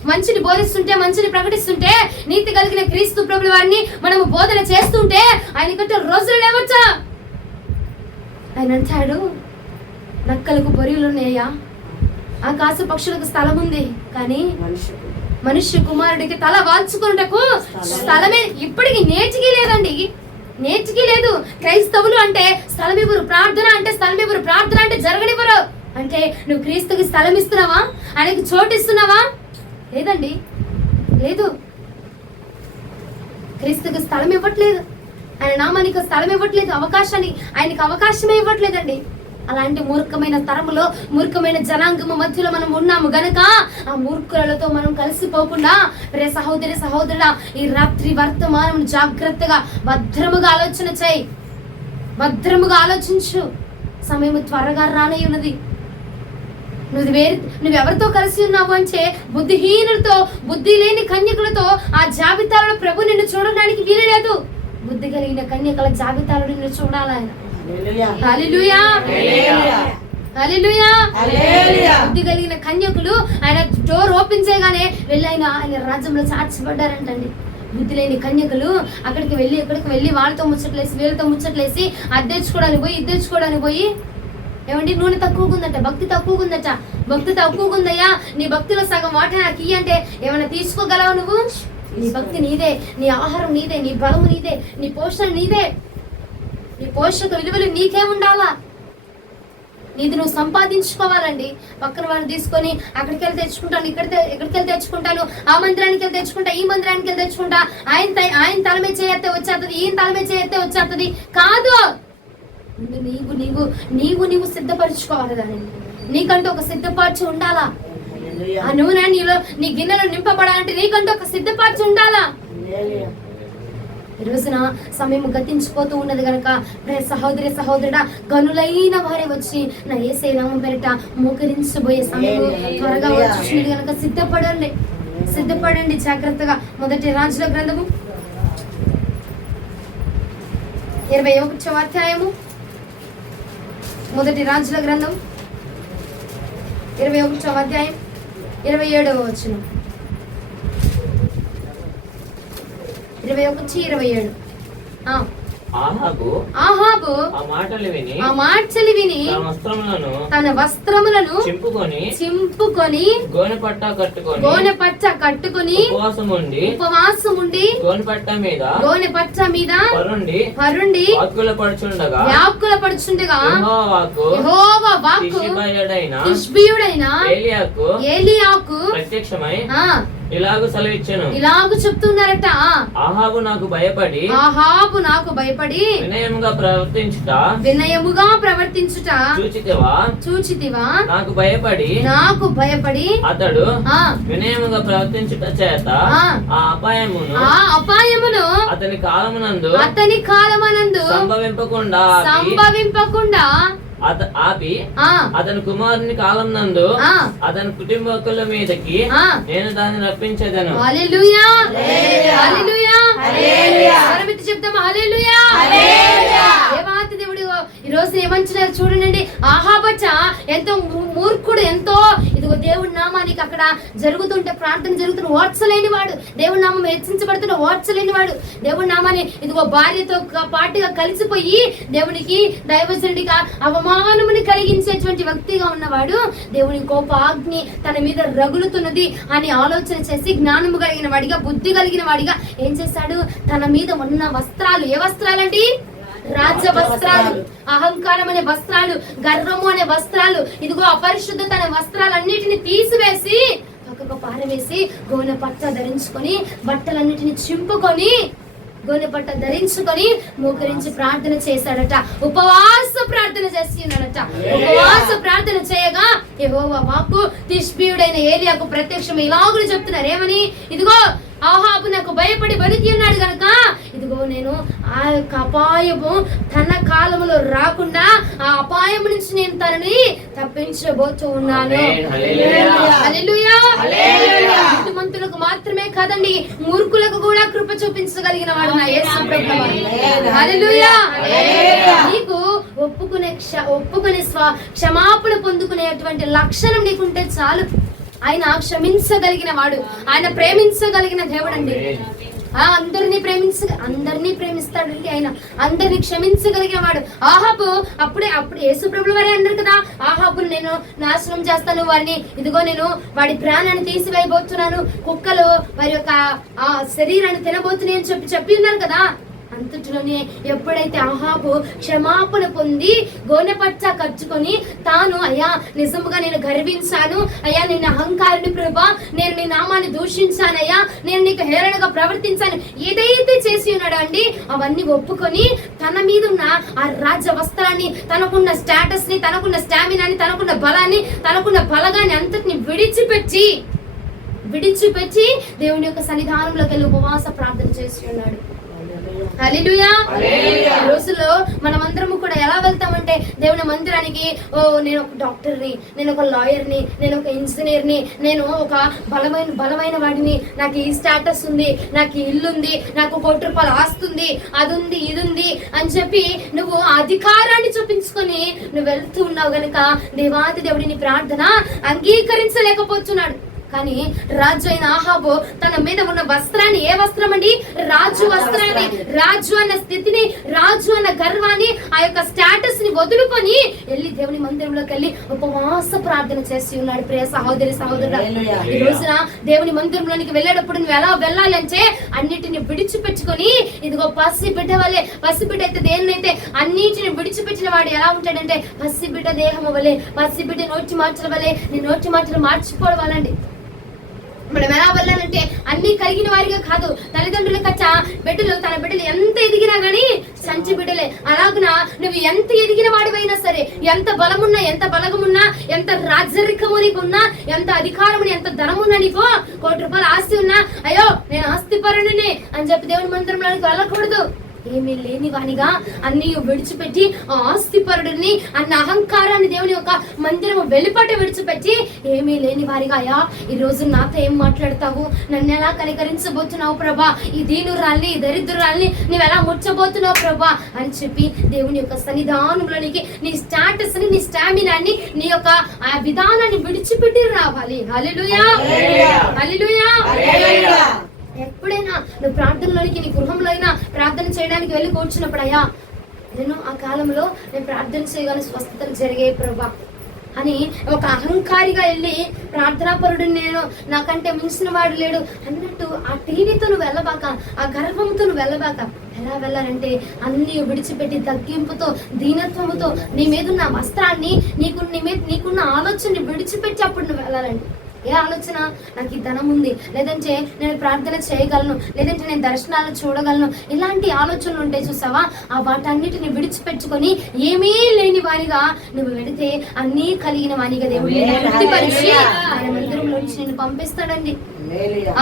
మంచిని బోధిస్తుంటే, మంచిని ప్రకటిస్తుంటే, నీతి కలిగిన క్రీస్తు ప్రభుల వారిని మనము బోధన చేస్తుంటే ఆయనకంటే రోజులు లేవచ్చా? ఆయన అంటాడు, నక్కలకు బొరియలు ఉన్నాయా, ఆకాశ పక్షులకు స్థలం ఉంది, కానీ మనుష్య కుమారుడికి తల వాల్చుకున్నటకు స్థలమే ఇప్పటికి నేటికి లేదండి. నేటికి లేదు. క్రైస్తవులు అంటే స్థలం ఇవ్వరు, ప్రార్థన అంటే స్థలం ఇవ్వరు, ప్రార్థన అంటే జరగనివ్వరు. అంటే నువ్వు క్రీస్తుకి స్థలం ఇస్తున్నావా? ఆయనకి చోటు ఇస్తున్నావా? లేదండి, లేదు. క్రీస్తుకి స్థలం ఇవ్వట్లేదు, ఆయన నామానికి స్థలం ఇవ్వట్లేదు, ఆయనకి అవకాశమే ఇవ్వట్లేదండి. అలాంటి మూర్ఖమైన తరములో, మూర్ఖమైన జనాంగము మధ్యలో మనం ఉన్నాము గనక ఆ మూర్ఖులతో మనం కలిసిపోకుండా రే సహోదరుడా, ఈ రాత్రి వర్తమానం జాగ్రత్తగా భద్రముగా ఆలోచన చేయి, భద్రముగా ఆలోచించు. సమయం త్వరగా రానయ్యున్నది. నువ్వెవరితో కలిసి ఉన్నావు అంటే బుద్ధిహీనులతో, బుద్ధి లేని కన్యకులతో ఆ జాబితాలో ప్రభు నిన్ను చూడడానికి వీలు లేదు. బుద్ధి కలిగిన కన్యకల జాబితాలో నిన్ను చూడాలి. హల్లెలూయా, హల్లెలూయా. బుద్ధి కలిగిన కన్యకులు ఆయన డోర్ ఓపెన్ చేయగానే వెళ్ళి ఆయన రాజ్యంలో చాచిపడ్డారంటండి. బుద్ధి లేని కన్యకులు అక్కడికి వెళ్ళి వాళ్ళతో ముచ్చట్లేసి, వీళ్ళతో ముచ్చట్లేసి అది తెచ్చుకోవడానికి పోయి ఏమండి నూనె తక్కువగా ఉందట, భక్తి తక్కువగా ఉందయ్యా, నీ భక్తిలో సగం వాటా నాకు ఇయ్యి అంటే ఏమైనా తీసుకోగలవా నువ్వు? నీ భక్తి నీదే, నీ ఆహారం నీదే, నీ బలము నీదే, నీ పోషణ నీదే, నీ పోషక విలువలు నీకే ఉండాలా. నీది నువ్వు సంపాదించుకోవాలండి. పక్కన వాడిని తీసుకొని అక్కడికి వెళ్ళి తెచ్చుకుంటాను, ఎక్కడికి వెళ్ళి తెచ్చుకుంటాను, ఆ మందిరానికి వెళ్ళి తెచ్చుకుంటా, ఈ మందిరానికి వెళ్ళి తెచ్చుకుంటా, ఆయన తలమే చేయతే వచ్చేస్తుంది, ఈయన తలమే చేయతే వచ్చేస్తుంది కాదు. నీవు సిద్ధపరచుకోవాలి. దాన్ని నీకంటూ ఒక సిద్ధపరచి ఉండాలా. ఆ నూనె నీ గిన్నెలో నింపబడాలంటే నీకంటూ ఒక సిద్ధపరచి ఉండాలా. ఈ రోజున సమయం గతించిపోతూ ఉన్నది కనుక సహోదరుడా, గనులైన వారే వచ్చి నా యేసయ్య నామం పేరిట మోకరించబోయే సమయం త్వరగా వచ్చి కనుక సిద్ధపడండి జాగ్రత్తగా. మొదటి రాజుల గ్రంథము 21వ అధ్యాయము, మొదటి రాజుల గ్రంథం 21వ అధ్యాయం 27వ వచనం. 21-27. ఆహాబు ఆ మాటలు విని తన వస్త్రములను చింపుకొని గోనె పట్ట కట్టుకొని ఉపవాసం ఉండి గోనె పట్ట మీద పరుండి వ్యాకుల పడుచుండగా యెహోవా వాక్కు తిష్బీయుడైన ఏలీయాకు ప్రత్యక్షమై ఇలాగు చెప్తున్నారట. ఆహాబు నాకు భయపడి వినయముగా ప్రవర్తించుట చూచితివా నాకు భయపడి అతడు వినయముగా ప్రవర్తించుట చేత ఆ అపాయమును అతని కాలమునందు సంభవింపకుండా ఆపి అతని కుమారుని కాలం నందు అతని కుటుంబకుల మీదకి నేను దాన్ని రప్పించేదను. దేవుడు ఈ రోజు ఏమంటున్నారు చూడండి. ఆహాబచ్చ ఎంతో మూర్ఖుడు, ఎంతో ఇదిగో దేవుడి నామానికి అక్కడ జరుగుతుంటే ప్రార్థన జరుగుతున్న ఓర్చలేని వాడు, దేవుడి నామం హెచ్చించబడుతున్న ఓర్చలేని వాడు, దేవుడి నామాన్ని ఇదిగో భార్యతో పాటుగా కలిసిపోయి దేవునికి దైవజనుడిగా అవమానముని కలిగించేటువంటి వ్యక్తిగా ఉన్నవాడు దేవుని కోపాగ్ని తన మీద రగులుతున్నది అని ఆలోచన చేసి జ్ఞానము కలిగిన వాడిగా, బుద్ధి కలిగిన వాడిగా ఏం చేశాడు? తన మీద ఉన్న వస్త్రాలు, ఏ వస్త్రాలండి? రాజ్య వస్త్రాలు, అహంకారం అనే వస్త్రాలు, గర్వము అనే వస్త్రాలు, ఇదిగో అపరిశుద్ధత అనే వస్త్రాలన్నిటిని తీసివేసి పక్కకు పారవేసి గోనె పట్ట ధరించుకొని బట్టలన్నిటిని చింపుకొని గోనె పట్ట ధరించుకొని మోకరించి ప్రార్థన చేశాడట. ఉపవాస ప్రార్థన చేసి ఉన్నాడట. ఉపవాస ప్రార్థన చేయగా యెహోవా వాక్కు తిష్బీయుడైన ఏలీయాకు ప్రత్యక్షం ఇలాగులు చెప్తున్నారు. ఏమని? ఇదిగో ఆహాబు నాకు భయపడి బతికి ఉన్నాడు గనక ఇదిగో నేను ఆ యొక్క అపాయము తన కాలములో రాకుండా ఆ అపాయం నుంచి నేను తనని తప్పించబోతూ ఉన్నాను. నీతిమంతులకు మాత్రమే కాదండి, మూర్ఖులకు కూడా కృప చూపించగలిగిన వాడు నా యేసు ప్రభువు. హల్లెలూయా. నీకు ఒప్పుకునే క్షమాపణ పొందుకునేటువంటి లక్షణం నీకుంటే చాలు. ఆయన క్షమించగలిగిన వాడు, ఆయన ప్రేమించగలిగిన దేవుడు అండి. అందరినీ ప్రేమిస్తాడండి ఆయన, అందరినీ క్షమించగలిగిన వాడు. ఆహాబు అప్పుడు యేసు ప్రభువు వారే అన్నారు కదా, ఆహాబును నేను నాశనం చేస్తాను, వారిని ఇదిగో నేను వాడి ప్రాణాన్ని తీసివేయబోతున్నాను, కుక్కలు వారి యొక్క ఆ శరీరాన్ని తినబోతున్నాయి అని చెప్పి ఉన్నారు కదా. అంతటిలోనే ఎప్పుడైతే ఆహాబు క్షమాపణ పొంది గోనె పట్ట కట్టుకొని తాను అయ్యా నిజముగా నేను గర్వించాను అయ్యా, నేను అహంకారుని ప్రభా, నేను నీ నామాన్ని దూషించానయ్యా, నేను నీకు హేళనగా ప్రవర్తించాను, ఏదైతే చేసి ఉన్నాడో అండి అవన్నీ ఒప్పుకొని తన మీద ఉన్న ఆ రాజ్య వస్త్రాన్ని, తనకున్న స్టేటస్ ని, తనకున్న స్టామినాని, తనకున్న బలాన్ని, తనకున్న బలగాన్ని అంతటిని విడిచిపెట్టి దేవుని యొక్క సన్నిధానంలోకి వెళ్ళి ఉపవాస ప్రార్థన చేసి ఉన్నాడు. హల్లెలూయా. ఈ రోజుల్లో మనమందరము కూడా ఎలా వెళ్తామంటే దేవుని మందిరానికి, నేను ఒక డాక్టర్ని, నేను ఒక లాయర్ని, నేను ఒక ఇంజనీర్ని, నేను ఒక బలమైన వాడిని, నాకు ఈ స్టేటస్ ఉంది, నాకు ఇల్లు ఉంది, నాకు ₹1 ఆస్తుంది, అది ఉంది, ఇది ఉంది అని చెప్పి నువ్వు అధికారాన్ని చూపించుకొని నువ్వు వెళ్తూ ఉన్నావు గనుక దేవాది దేవుడిని ప్రార్థన అంగీకరించలేకపోతున్నాడు. కానీ రాజు అయిన ఆహాబు తన మీద ఉన్న వస్త్రాన్ని, ఏ వస్త్రం అండి? రాజు వస్త్రాన్ని, రాజు అన్న స్థితిని, రాజు అన్న గర్వాన్ని, ఆ యొక్క స్టేటస్ ని వదులుకొని వెళ్ళి దేవుని మందిరంలోకి వెళ్ళి ఉపవాస ప్రార్థన చేసి ఉన్నాడు. ప్రియ సహోదరి సహోదరుడా, ఈ రోజున దేవుని మందిరంలోనికి వెళ్ళేటప్పుడు నువ్వు ఎలా వెళ్ళాలి అంటే అన్నిటిని విడిచిపెట్టుకొని ఇదిగో పసిబిడ్డ అయితే దేన్నైతే అన్నిటిని విడిచిపెట్టిన వాడు ఎలా ఉంటాడంటే పసిబిడ్డ దేహము వలె, పసిబిడ్డ నోటి మార్చల వలె నీ నోటి మార్చలు మార్చిపోవాలండి. మనం ఎలా వెళ్ళాలంటే అన్ని కలిగిన వారిగా కాదు, తల్లిదండ్రుల కచ్చ తన బిడ్డలు ఎంత ఎదిగినా గానీ సంచి బిడ్డలే. అలాగున నువ్వు ఎంత ఎదిగిన వాడివైనా సరే, ఎంత బలమున్నా, ఎంత బలగమున్నా, ఎంత రాజరికము నీకున్నా, ఎంత అధికారముని, ఎంత ధనమున్నా, నీకు ₹1 ఆస్తి ఉన్నా అయ్యో నేను ఆస్తిపరుడిని అని చెప్పి దేవుని మందిరంలోకి వెళ్ళకూడదు. ఏమీ లేని వానిగా అన్ని విడిచిపెట్టి ఆ ఆస్తిపరుడిని అన్న అహంకారాన్ని దేవుని యొక్క మందిరము వెలుపట విడిచిపెట్టి ఏమీ లేని వారిగా అయ్యా ఈ రోజు నాతో ఏం మాట్లాడతావు, నన్ను ఎలా కనికరించబోతున్నావు ప్రభా, ఈ దీనురాల్ని, ఈ దరిద్రురాల్ని నువ్వు ఎలా ముచ్చబోతున్నావు ప్రభా అని చెప్పి దేవుని యొక్క సన్నిధానంలోనికి నీ స్టాటస్ ని, నీ స్టామినాన్ని, నీ యొక్క ఆ విధానాన్ని విడిచిపెట్టి రావాలి. హల్లెలూయా, హల్లెలూయా. ఎప్పుడైనా నువ్వు ప్రార్థనలోనికి నీ గృహంలో అయినా ప్రార్థన చేయడానికి వెళ్ళి కూర్చున్నప్పుడు, అయ్యా నేను ఆ కాలంలో నేను ప్రార్థన చేయగానే స్వస్థతలు జరిగాయి ప్రభా అని ఒక అహంకారిగా వెళ్ళి ప్రార్థనాపరుడు నేను, నాకంటే మించిన వాడు లేడు అన్నట్టు ఆ టీవీతో నువ్వు వెళ్ళబాక, ఆ గర్వంతో నువ్వు వెళ్ళబాక. ఎలా వెళ్ళాలంటే అన్ని విడిచిపెట్టి తగ్గింపుతో, దీనత్వముతో, నీ మీద ఉన్న వస్త్రాన్ని, నీకున్న ఆలోచనని విడిచిపెట్టి అప్పుడు నువ్వు వెళ్ళాలండి. ఏ ఆలోచన? నాకు ఈ ధనం ఉంది, లేదంటే నేను ప్రార్థన చేయగలను, లేదంటే నేను దర్శనాలు చూడగలను, ఇలాంటి ఆలోచనలు ఉంటాయి చూసావా? ఆ వాటన్నిటిని విడిచిపెట్టుకొని ఏమీ లేని వానిగా నువ్వు వెళితే అన్నీ కలిగిన వానిగా దేవుడు తృప్తిపరిచి ఆయన మందిరంలోంచి నేను పంపిస్తాడండి.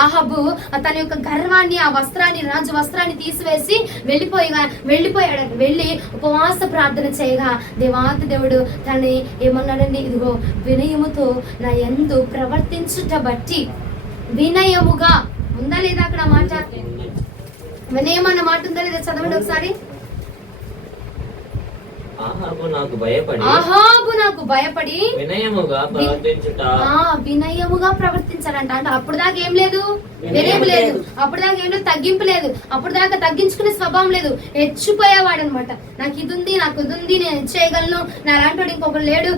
ఆహాబు తన యొక్క గర్వాన్ని, ఆ వస్త్రాన్ని, రాజు వస్త్రాన్ని తీసివేసి వెళ్ళిపోయాడు. వెళ్ళి ఉపవాస ప్రార్థన చేయగా దేవాతి దేవుడు తనని ఏమన్నాడండి? ఇదిగో వినయముతో నా యందు ప్రవర్తించుట బట్టి, వినయముగా ఉందా లేదా అక్కడ మాట? వినయం అన్న మాట ఉందా లేదా? చదవండి ఒకసారి. ఆహాబు నాకు భయపడి వినయముగా ప్రవర్తించాడంట. అంటే అప్పుడు దాకా ఏం లేదు, వినయం లేదు, అప్పుడు దాకా ఏం లేదు, తగ్గింపు లేదు, అప్పుడు దాకా తగ్గించుకునే స్వభావం లేదు, హెచ్చిపోయేవాడు అనమాట. నాకు ఇది ఉంది, నేను చేయగలను, నా అలాంటి ఇంకొకరు లేడు,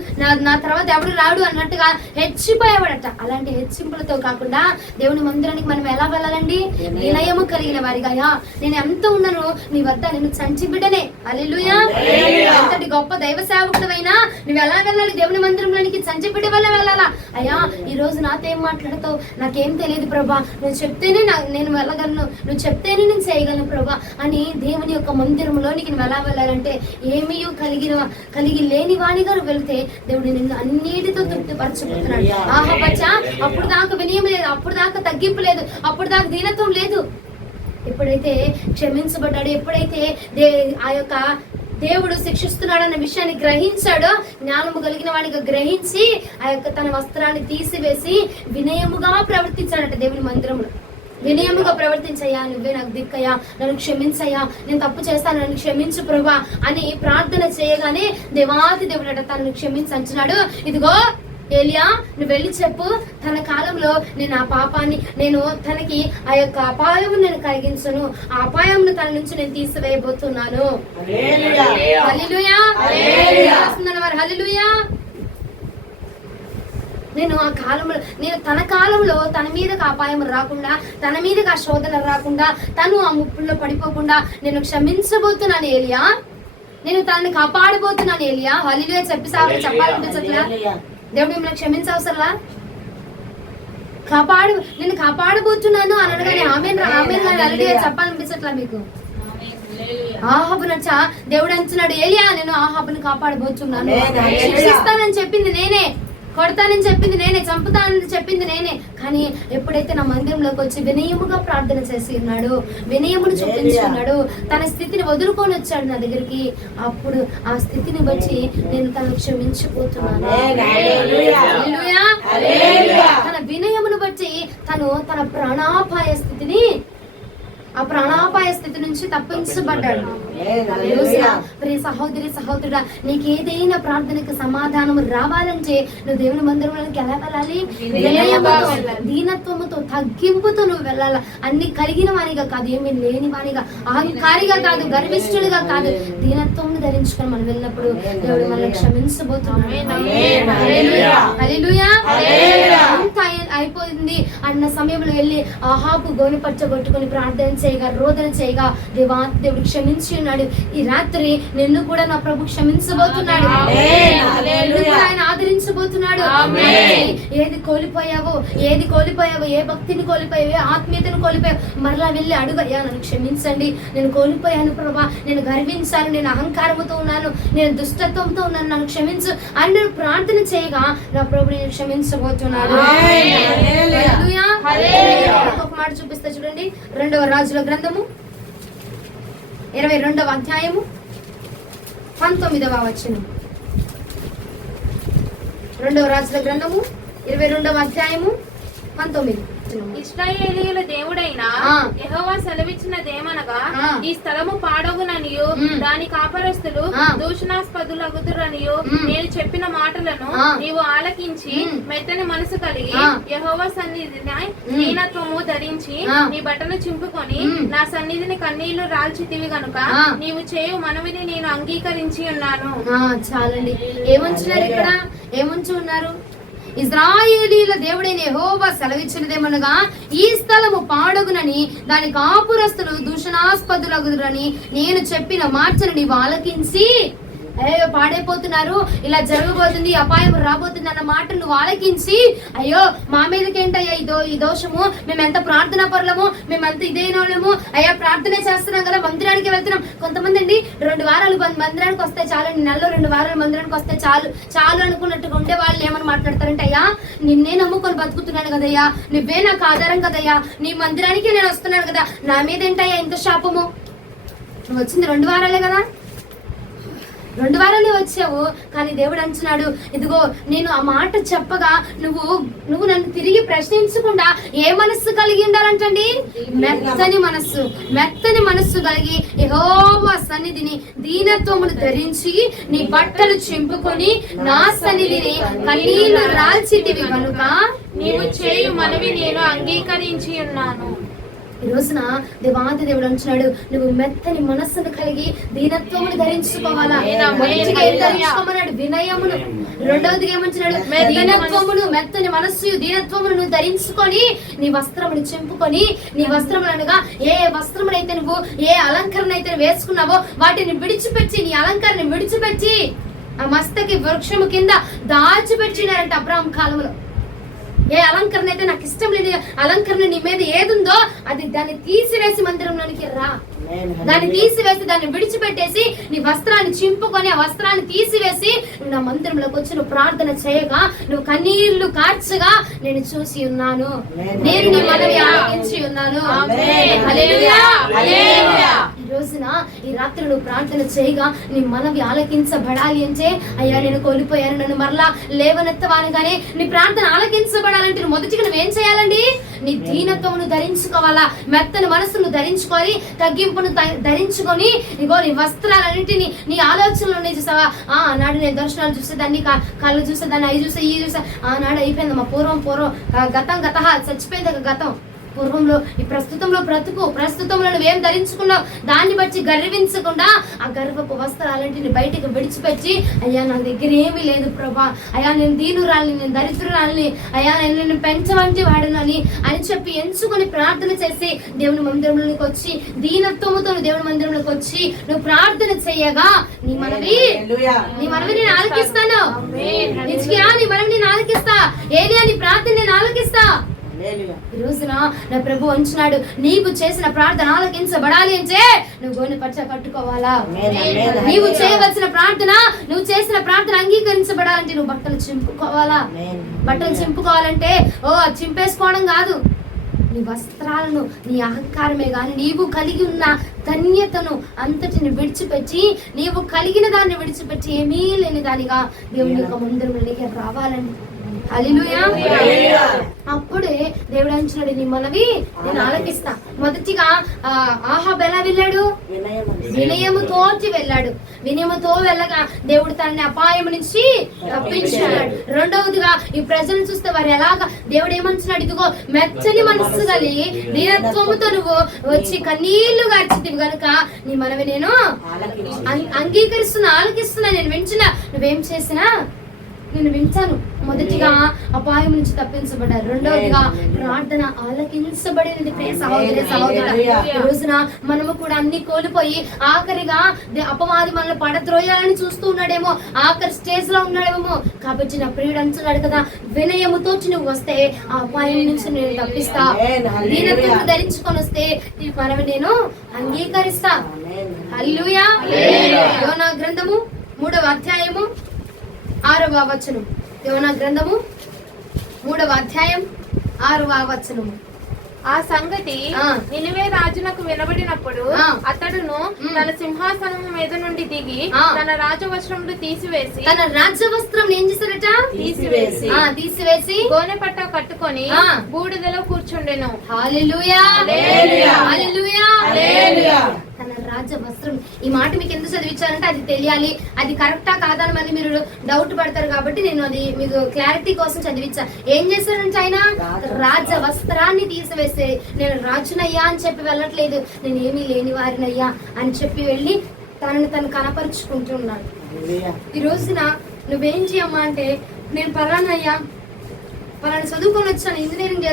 నా తర్వాత ఎవడు రాడు అన్నట్టుగా హెచ్చిపోయేవాడట. అలాంటి హెచ్చింపులతో కాకుండా దేవుని మందిరానికి మనం ఎలా వెళ్ళాలండి? వినయము కలిగిన వారిగా, నేను ఎంత ఉన్నాను నీ వద్ద, నేను చంచి బిడ్డనే. హల్లెలూయా. ఎంతటి గొప్ప దైవ సేవకుడైనా నువ్వు ఎలా వెళ్ళాలి? దేవుని మందిరంలోనికి చంచి బిడ్డ వల్ల వెళ్ళాలా? అయ్యా ఈ రోజు నాతో ఏం మాట్లాడతావు? నాకేం తెలియదు ప్రభా, నువ్వు చెప్తేనే నేను వెళ్ళగలను, నువ్వు చెప్తేనే నేను చేయగలను ప్రభా అని దేవుని యొక్క మందిరంలోనికి నువ్వు ఎలా వెళ్ళాలంటే ఏమీ కలిగి లేని వానిగా నువ్వు వెళ్తే దేవుడు నిన్ను అన్నిటితో తృప్తిపరచబోతున్నాడు. ఆహా బచ్చా, అప్పుడు దాకా వినయం లేదు, అప్పుడు దాకా తగ్గింపు లేదు, అప్పుడు దాకా దీనత్వం లేదు. ఎప్పుడైతే క్షమించబడ్డాడు, ఎప్పుడైతే ఆ యొక్క దేవుడు శిక్షిస్తున్నాడన్న విషయాన్ని గ్రహించాడో, జ్ఞానము కలిగిన వాడిగా గ్రహించి ఆ యొక్క తన వస్త్రాన్ని తీసివేసి వినయముగా ప్రవర్తించాడట దేవుని మందిరంలో. వినయముగా ప్రవర్తించయ్యా, నువ్వే నాకు దిక్కయ్యా, నన్ను క్షమించయ్యా, నేను తప్పు చేస్తాను, నన్ను క్షమించు ప్రభా అని ప్రార్థన చేయగానే దేవాతి దేవుడట తనను క్షమించంటున్నాడు. ఇదిగో ఏలియా, నువ్వు వెళ్ళి చెప్పు, తన కాలంలో నేను ఆ పాపాన్ని, నేను తనకి ఆ యొక్క అపాయము నేను కలిగించను, ఆ అపాయమును తన నుంచి నేను తీసివేయబోతున్నాను. హల్లెలూయా. హల్లెలూయా. నేను ఆ కాలంలో, నేను తన కాలంలో తన మీదకి అపాయం రాకుండా, తన మీదకి ఆ శోధన రాకుండా, తను ఆ ముప్పుల్లో పడిపోకుండా నేను క్షమించబోతున్నాను ఏలియా, నేను తనని కాపాడబోతున్నాను ఏలియా. హల్లెలూయా చెప్పాలనిపించట్లా? దేవుడు మిమ్మల్ని క్షమించవసరలా? నేను కాపాడబోతున్నాను అని అనగానే ఆమెన్ హల్లెలూయా చెప్పాలనిపించట్లా మీకు? ఆహాబు నచ్చ దేవుడు అంటున్నాడు, ఏలియా నేను ఆహాబుని కాపాడబోతున్నాను, శిక్షిస్తానని చెప్పింది నేనే, కొడతానని చెప్పింది నేనే, చంపుతానని చెప్పింది నేనే. కానీ ఎప్పుడైతే నా మందిరంలోకి వచ్చి వినయముగా ప్రార్థన చేసి ఉన్నాడు, వినయమును చూపించున్నాడు, తన స్థితిని వదులుకొని వచ్చాడు నా దగ్గరికి, అప్పుడు ఆ స్థితిని బట్టి నేను తను క్షమించిపోతున్నాను. తన వినయమును బట్టి తను తన ప్రాణాపాయ స్థితిని, ఆ ప్రాణాపాయ స్థితి నుంచి తప్పించబడ్డాడు. ప్రియ సహోదరి సహోదరుడా, నీకు ఏదైనా ప్రార్థనకు సమాధానం రావాలంటే నువ్వు దేవుని మందిరంలోకి ఎలా వెళ్ళాలి? వినయముతో, దీనత్వముతో, తగ్గింపుతో నువ్వు వెళ్ళాలా. అన్ని కలిగిన వానిగా కాదు, ఏమీ లేని వానిగా, అహంకారిగా కాదు, గర్విష్ఠుడిగా కాదు, దీనత్వం ధరించుకొని మనం వెళ్ళినప్పుడు దేవుడు మనల్ని క్షమించబోతున్నాడు. హల్లెలూయా. అంత అయిపోయింది అన్న సమయంలో వెళ్ళి ఆహాబు గోనెపచ్చగొట్టుకొని ప్రార్థన చేయగా, రోదన చేయగా దేవుడు క్షమించి ఉన్నాడు. ఈ రాత్రి నిన్ను కూడా నా ప్రభు క్షమించబోతున్నాడు, ఆయన ఆదరించబోతున్నాడు. ఏది కోల్పోయావో, ఏ భక్తిని కోల్పోయావో, ఏ ఆత్మీయతను కోల్పోయావు, మరలా వెళ్ళి అడుగయ్యా నన్ను క్షమించండి, నేను కోల్పోయాను ప్రభా, నేను గర్వించాను, నేను అహంకారముతో ఉన్నాను, నేను దుష్టత్వంతో ఉన్నాను, నన్ను క్షమించు అని నేను ప్రార్థన చేయగా నా ప్రభు నేను క్షమించబోతున్నాడు. ఒక మాట చూపిస్తా చూడండి, 2వ రాజుల గ్రంథము 22వ అధ్యాయము 19వ వచనం. 2వ రాజుల గ్రంథము 22వ అధ్యాయము 19. ఇశ్రాయేలీయుల దేవుడైన ఆ. యెహోవా సెలవిచ్చినదేమనగా ఆ. ఈ స్థలము పాడగుననియు దాని కాపరస్తులు దూషణాస్పదులగుదురనియు నేను చెప్పిన మాటలను నీవు ఆలకించి మెత్తని మనసు కలిగి యెహోవా సన్నిధిని దీనత్వము ధరించి నీ బట్టను చింపుకొని నా సన్నిధిని కన్నీళ్లు రాల్చితివి గనుక నీవు చేయు మనవిని నేను అంగీకరించి ఉన్నాను. చాలండి. ఏమంటున్నారు ఇక్కడ? ఏమంటూ ఉన్నారు? ఇశ్రాయేలీయుల దేవుడైన యెహోవా సెలవిచ్చినదేమనగా ఈ స్థలము పాడగునని దాని కాపురస్తులు దూషణాస్పదులగుదురని నేను చెప్పిన మాటను నీవు ఆలకించి, అయ్యో పాడైపోతున్నారు, ఇలా జరగబోతుంది, అపాయం రాబోతుంది అన్న మాట నువ్వు ఆలకించి, అయ్యో మా మీదకేంటయ్యా ఈ దోషము, మేము ఎంత ప్రార్థనా పరులము, మేము ఎంత ఇదైన వాళ్ళము, అయ్యా ప్రార్థనే చేస్తున్నాం కదా, మందిరానికి వెళ్తున్నాం. కొంతమంది అండి 2 వారాలు మందిరానికి వస్తే చాలు, నెలలో 2 వారాలు మందిరానికి వస్తే చాలు అనుకున్నట్టుగా ఉండే వాళ్ళు ఏమని మాట్లాడతారంటే, అయ్యా నిన్నే నమ్ముకొని బతుకుతున్నాను కదయ్యా, నువ్వే నాకు ఆధారం కదయ్యా, నీ మందిరానికి నేను వస్తున్నాను కదా, నా మీద ఏంటయ్యా ఇంత శాపము? నువ్వు వచ్చింది 2 వారాలే కదా, 2 వారాలే వచ్చావు. కానీ దేవుడు అంటున్నాడు, ఇదిగో నేను ఆ మాట చెప్పగా నువ్వు నన్ను తిరిగి ప్రశ్నించకుండా ఏ మనస్సు కలిగి ఉండాలంటండి? మెత్తని మనస్సు కలిగి యెహోవా సన్నిధిని దీనత్వమును ధరించి నీ బట్టలు చింపుకొని నా సన్నిధిని కన్నీళ్లు రాల్చితివి కనుక నీవు చేయు మనవి నేను అంగీకరించి ఉన్నాను. ఈ రోజున దేవాది దేవుడు అంటున్నాడు, నువ్వు మెత్తని మనస్సును కలిగి దీనత్వమును ధరించుకోవాలా. మొదటిగా ఏం ధరించుకోమన్నాడు? వినయమును. రెండవదిగా ఏమంటున్నాడు? దీనత్వమును, మెత్తని మనస్సు దీనత్వమును నువ్వు ధరించుకొని నీ వస్త్రమును చింపుకొని, నీ వస్త్రములనగా ఏ వస్త్రమునైతే నువ్వు ఏ అలంకరణ అయితే వేసుకున్నావో వాటిని విడిచిపెట్టి, నీ అలంకరణ విడిచిపెట్టి ఆ మస్తకి వృక్షము కింద దాచిపెట్టినారంట అబ్రాహాం కాలంలో. ఏ అలంకరణ అయితే నాకు ఇష్టం లేని అలంకరణ నీ మీద ఏదుందో దాన్ని తీసివేసి మందిరంలోనికి రా. దాన్ని తీసివేసి, దాన్ని విడిచిపెట్టేసి నీ వస్త్రాన్ని చింపుకొని ఆ వస్త్రాన్ని తీసివేసి నువ్వు నా మందిరంలోకి వచ్చి నువ్వు ప్రార్థన చేయగా, నువ్వు కన్నీళ్లు కార్చగా నేను చూసి ఉన్నాను, నేను నీ మనవి ఆలకించి ఉన్నాను. ఈ రోజున ఈ రాత్రి నువ్వు ప్రార్థన చేయగా నీ మనవి ఆలకించబడాలి అంటే, అయ్యా నేను కోల్పోయాను, నన్ను మరలా లేవనెత్తవానుగానే నీ ప్రార్థన ఆలకించబడాలంటే మొదటిగా నువ్వేం చేయాలండి? నీ దీనత్వమును ధరించుకోవాలా, మెత్తని మనసును ధరించుకొని, తగ్గింపును ధరించుకొని, ఇగో నీ వస్త్రాలన్నింటినీ, నీ ఆలోచనలు చూసావా? ఆనాడు నేను దర్శనాలు చూసేదాన్ని, కళ్ళు చూసేదాన్ని, అవి చూసా, ఈ చూసా, ఆనాడు అయిపోయిందమ్మా, పూర్వం గతం చచ్చిపోయింది గతం. పూర్వంలో ఈ ప్రస్తుతంలో ప్రస్తుతంలో నువ్వేం ధరించుకున్నావు దాన్ని బట్టి గర్వించకుండా ఆ గర్వపు వస్త్రాలంటిని బయటకు విడిచిపెట్టి, అయ్యా నా దగ్గర ఏమీ లేదు ప్రభా, అయ్యా నేను దీనురాలిని, నేను దరిద్రురాలిని, అయ్యా నేను పెంచవంటి వాడును అని చెప్పి ఎంచుకొని ప్రార్థన చేసి దేవుని మందిరంలోకి వచ్చి దీనత్వముతో దేవుని మందిరంలోకి వచ్చి నువ్వు ప్రార్థన చేయగా నీ మనవి నేను ఆలకిస్తాను. నీ మనవి నేను ఆలకిస్తా. ఏలియా నీ ప్రార్థన నేను ఆలకిస్తా. ఈ రోజున నా ప్రభు అంటున్నాడు, నీవు చేసిన ప్రార్థన ఆలకించబడాలి అంటే నువ్వు గోనె పట్ట కట్టుకోవాలా. నీవు చేయవలసిన ప్రార్థన, నువ్వు చేసిన ప్రార్థన అంగీకరించబడాలంటే నువ్వు బట్టలు చింపుకోవాలా. బట్టలు చింపుకోవాలంటే చింపేసుకోవడం కాదు, నీ వస్త్రాలను, నీ అహంకారమే గాని నీవు కలిగి ఉన్న ధన్యతను అంతటిని విడిచిపెట్టి, నీవు కలిగిన దాన్ని విడిచిపెట్టి ఏమీ లేని దానిగా దేవుని యొక్క మందిరంలోకి రావాలండి. హల్లెలూయా. అప్పుడే దేవుడు అంటున్నాడు, నీ మనవి నేను ఆలకిస్తా. మొదటిగా ఆహాబు ఎలా వెళ్ళాడు? వినయముతోటి వెళ్ళాడు. వినయముతో వెళ్ళగా దేవుడు తనని అపాయం నుంచి తప్పించాడు. రెండవదిగా ఈ ప్రజలు చూస్తే వారు ఎలాగా దేవుడు ఏమంటున్నాడు, ఇదిగో మెచ్చని మనస్సు కలిగి దీనత్వముతో నువ్వు వచ్చి కన్నీళ్లు గార్చితివి గనుక నీ మనవి నేను అంగీకరిస్తున్నా, ఆలకిస్తున్నా. నేను వింటున్నా, నువ్వేం చేసినా నేను వింటాను. మొదటిగా అపాయం నుంచి తప్పించబడ్డారు. రెండవదిగా ప్రార్థన ఆలకించబడినది. ఈ రోజున మనము కూడా అన్ని కోల్పోయి ఆఖరిగా అపవాది మనల్ని పడద్రోయాలని చూస్తూ ఉన్నాడేమో, ఆఖరి స్టేజ్ లో ఉన్నాడేమో. కాబట్టి నా ప్రియుడు అంటున్నాడు కదా, వినయముతో నువ్వు వస్తే ఆ అపాయం నుంచి నేను తప్పిస్తా. దీనత్వం ధరించుకొని వస్తే మనవి నేను అంగీకరిస్తా. హల్లెలూయా. యోనా గ్రంథము 3వ అధ్యాయము 6వ వచనం. యోనా గ్రంథము 3వ అధ్యాయం 6వ వచనము. ఆ సంగతి ఆ. నినివే రాజునకు వినబడినప్పుడు ఆ. అతడును తన సింహాసనం మీద నుండి దిగి ఆ. తన రాజవస్త్రములు తీసివేసి తన రాజ్యవస్త్రం ఏం చేశాడట? తీసివేసి తీసివేసి గోనె పట్ట కట్టుకొని ఆ. బూడిదలో కూర్చుండెను. హల్లెలూయా హల్లెలూయా. హల్లెలూయా హల్లెలూయా. తన రాజ్య వస్త్రం. ఈ మాట మీకు ఎందుకు చదివించారంటే అది తెలియాలి, అది కరెక్టా కాదా అని మళ్ళీ మీరు డౌట్ పడతారు కాబట్టి నేను అది మీకు క్లారిటీ కోసం చదివించా. ఏం చేశారంటే ఆయన రాజ వస్త్రాన్ని తీసివేస్తే నేను రాజునయ్యా అని చెప్పి వెళ్ళట్లేదు, నేను ఏమీ లేని వారినయ్యా అని చెప్పి వెళ్ళి తనని తను కనపరుచుకుంటున్నాడు. ఈ రోజున నువ్వేం చేయమ్మా అంటే, నేను పలానయ్యా పలానా చదువుకొని వచ్చాను, ఇంజనీరింగ్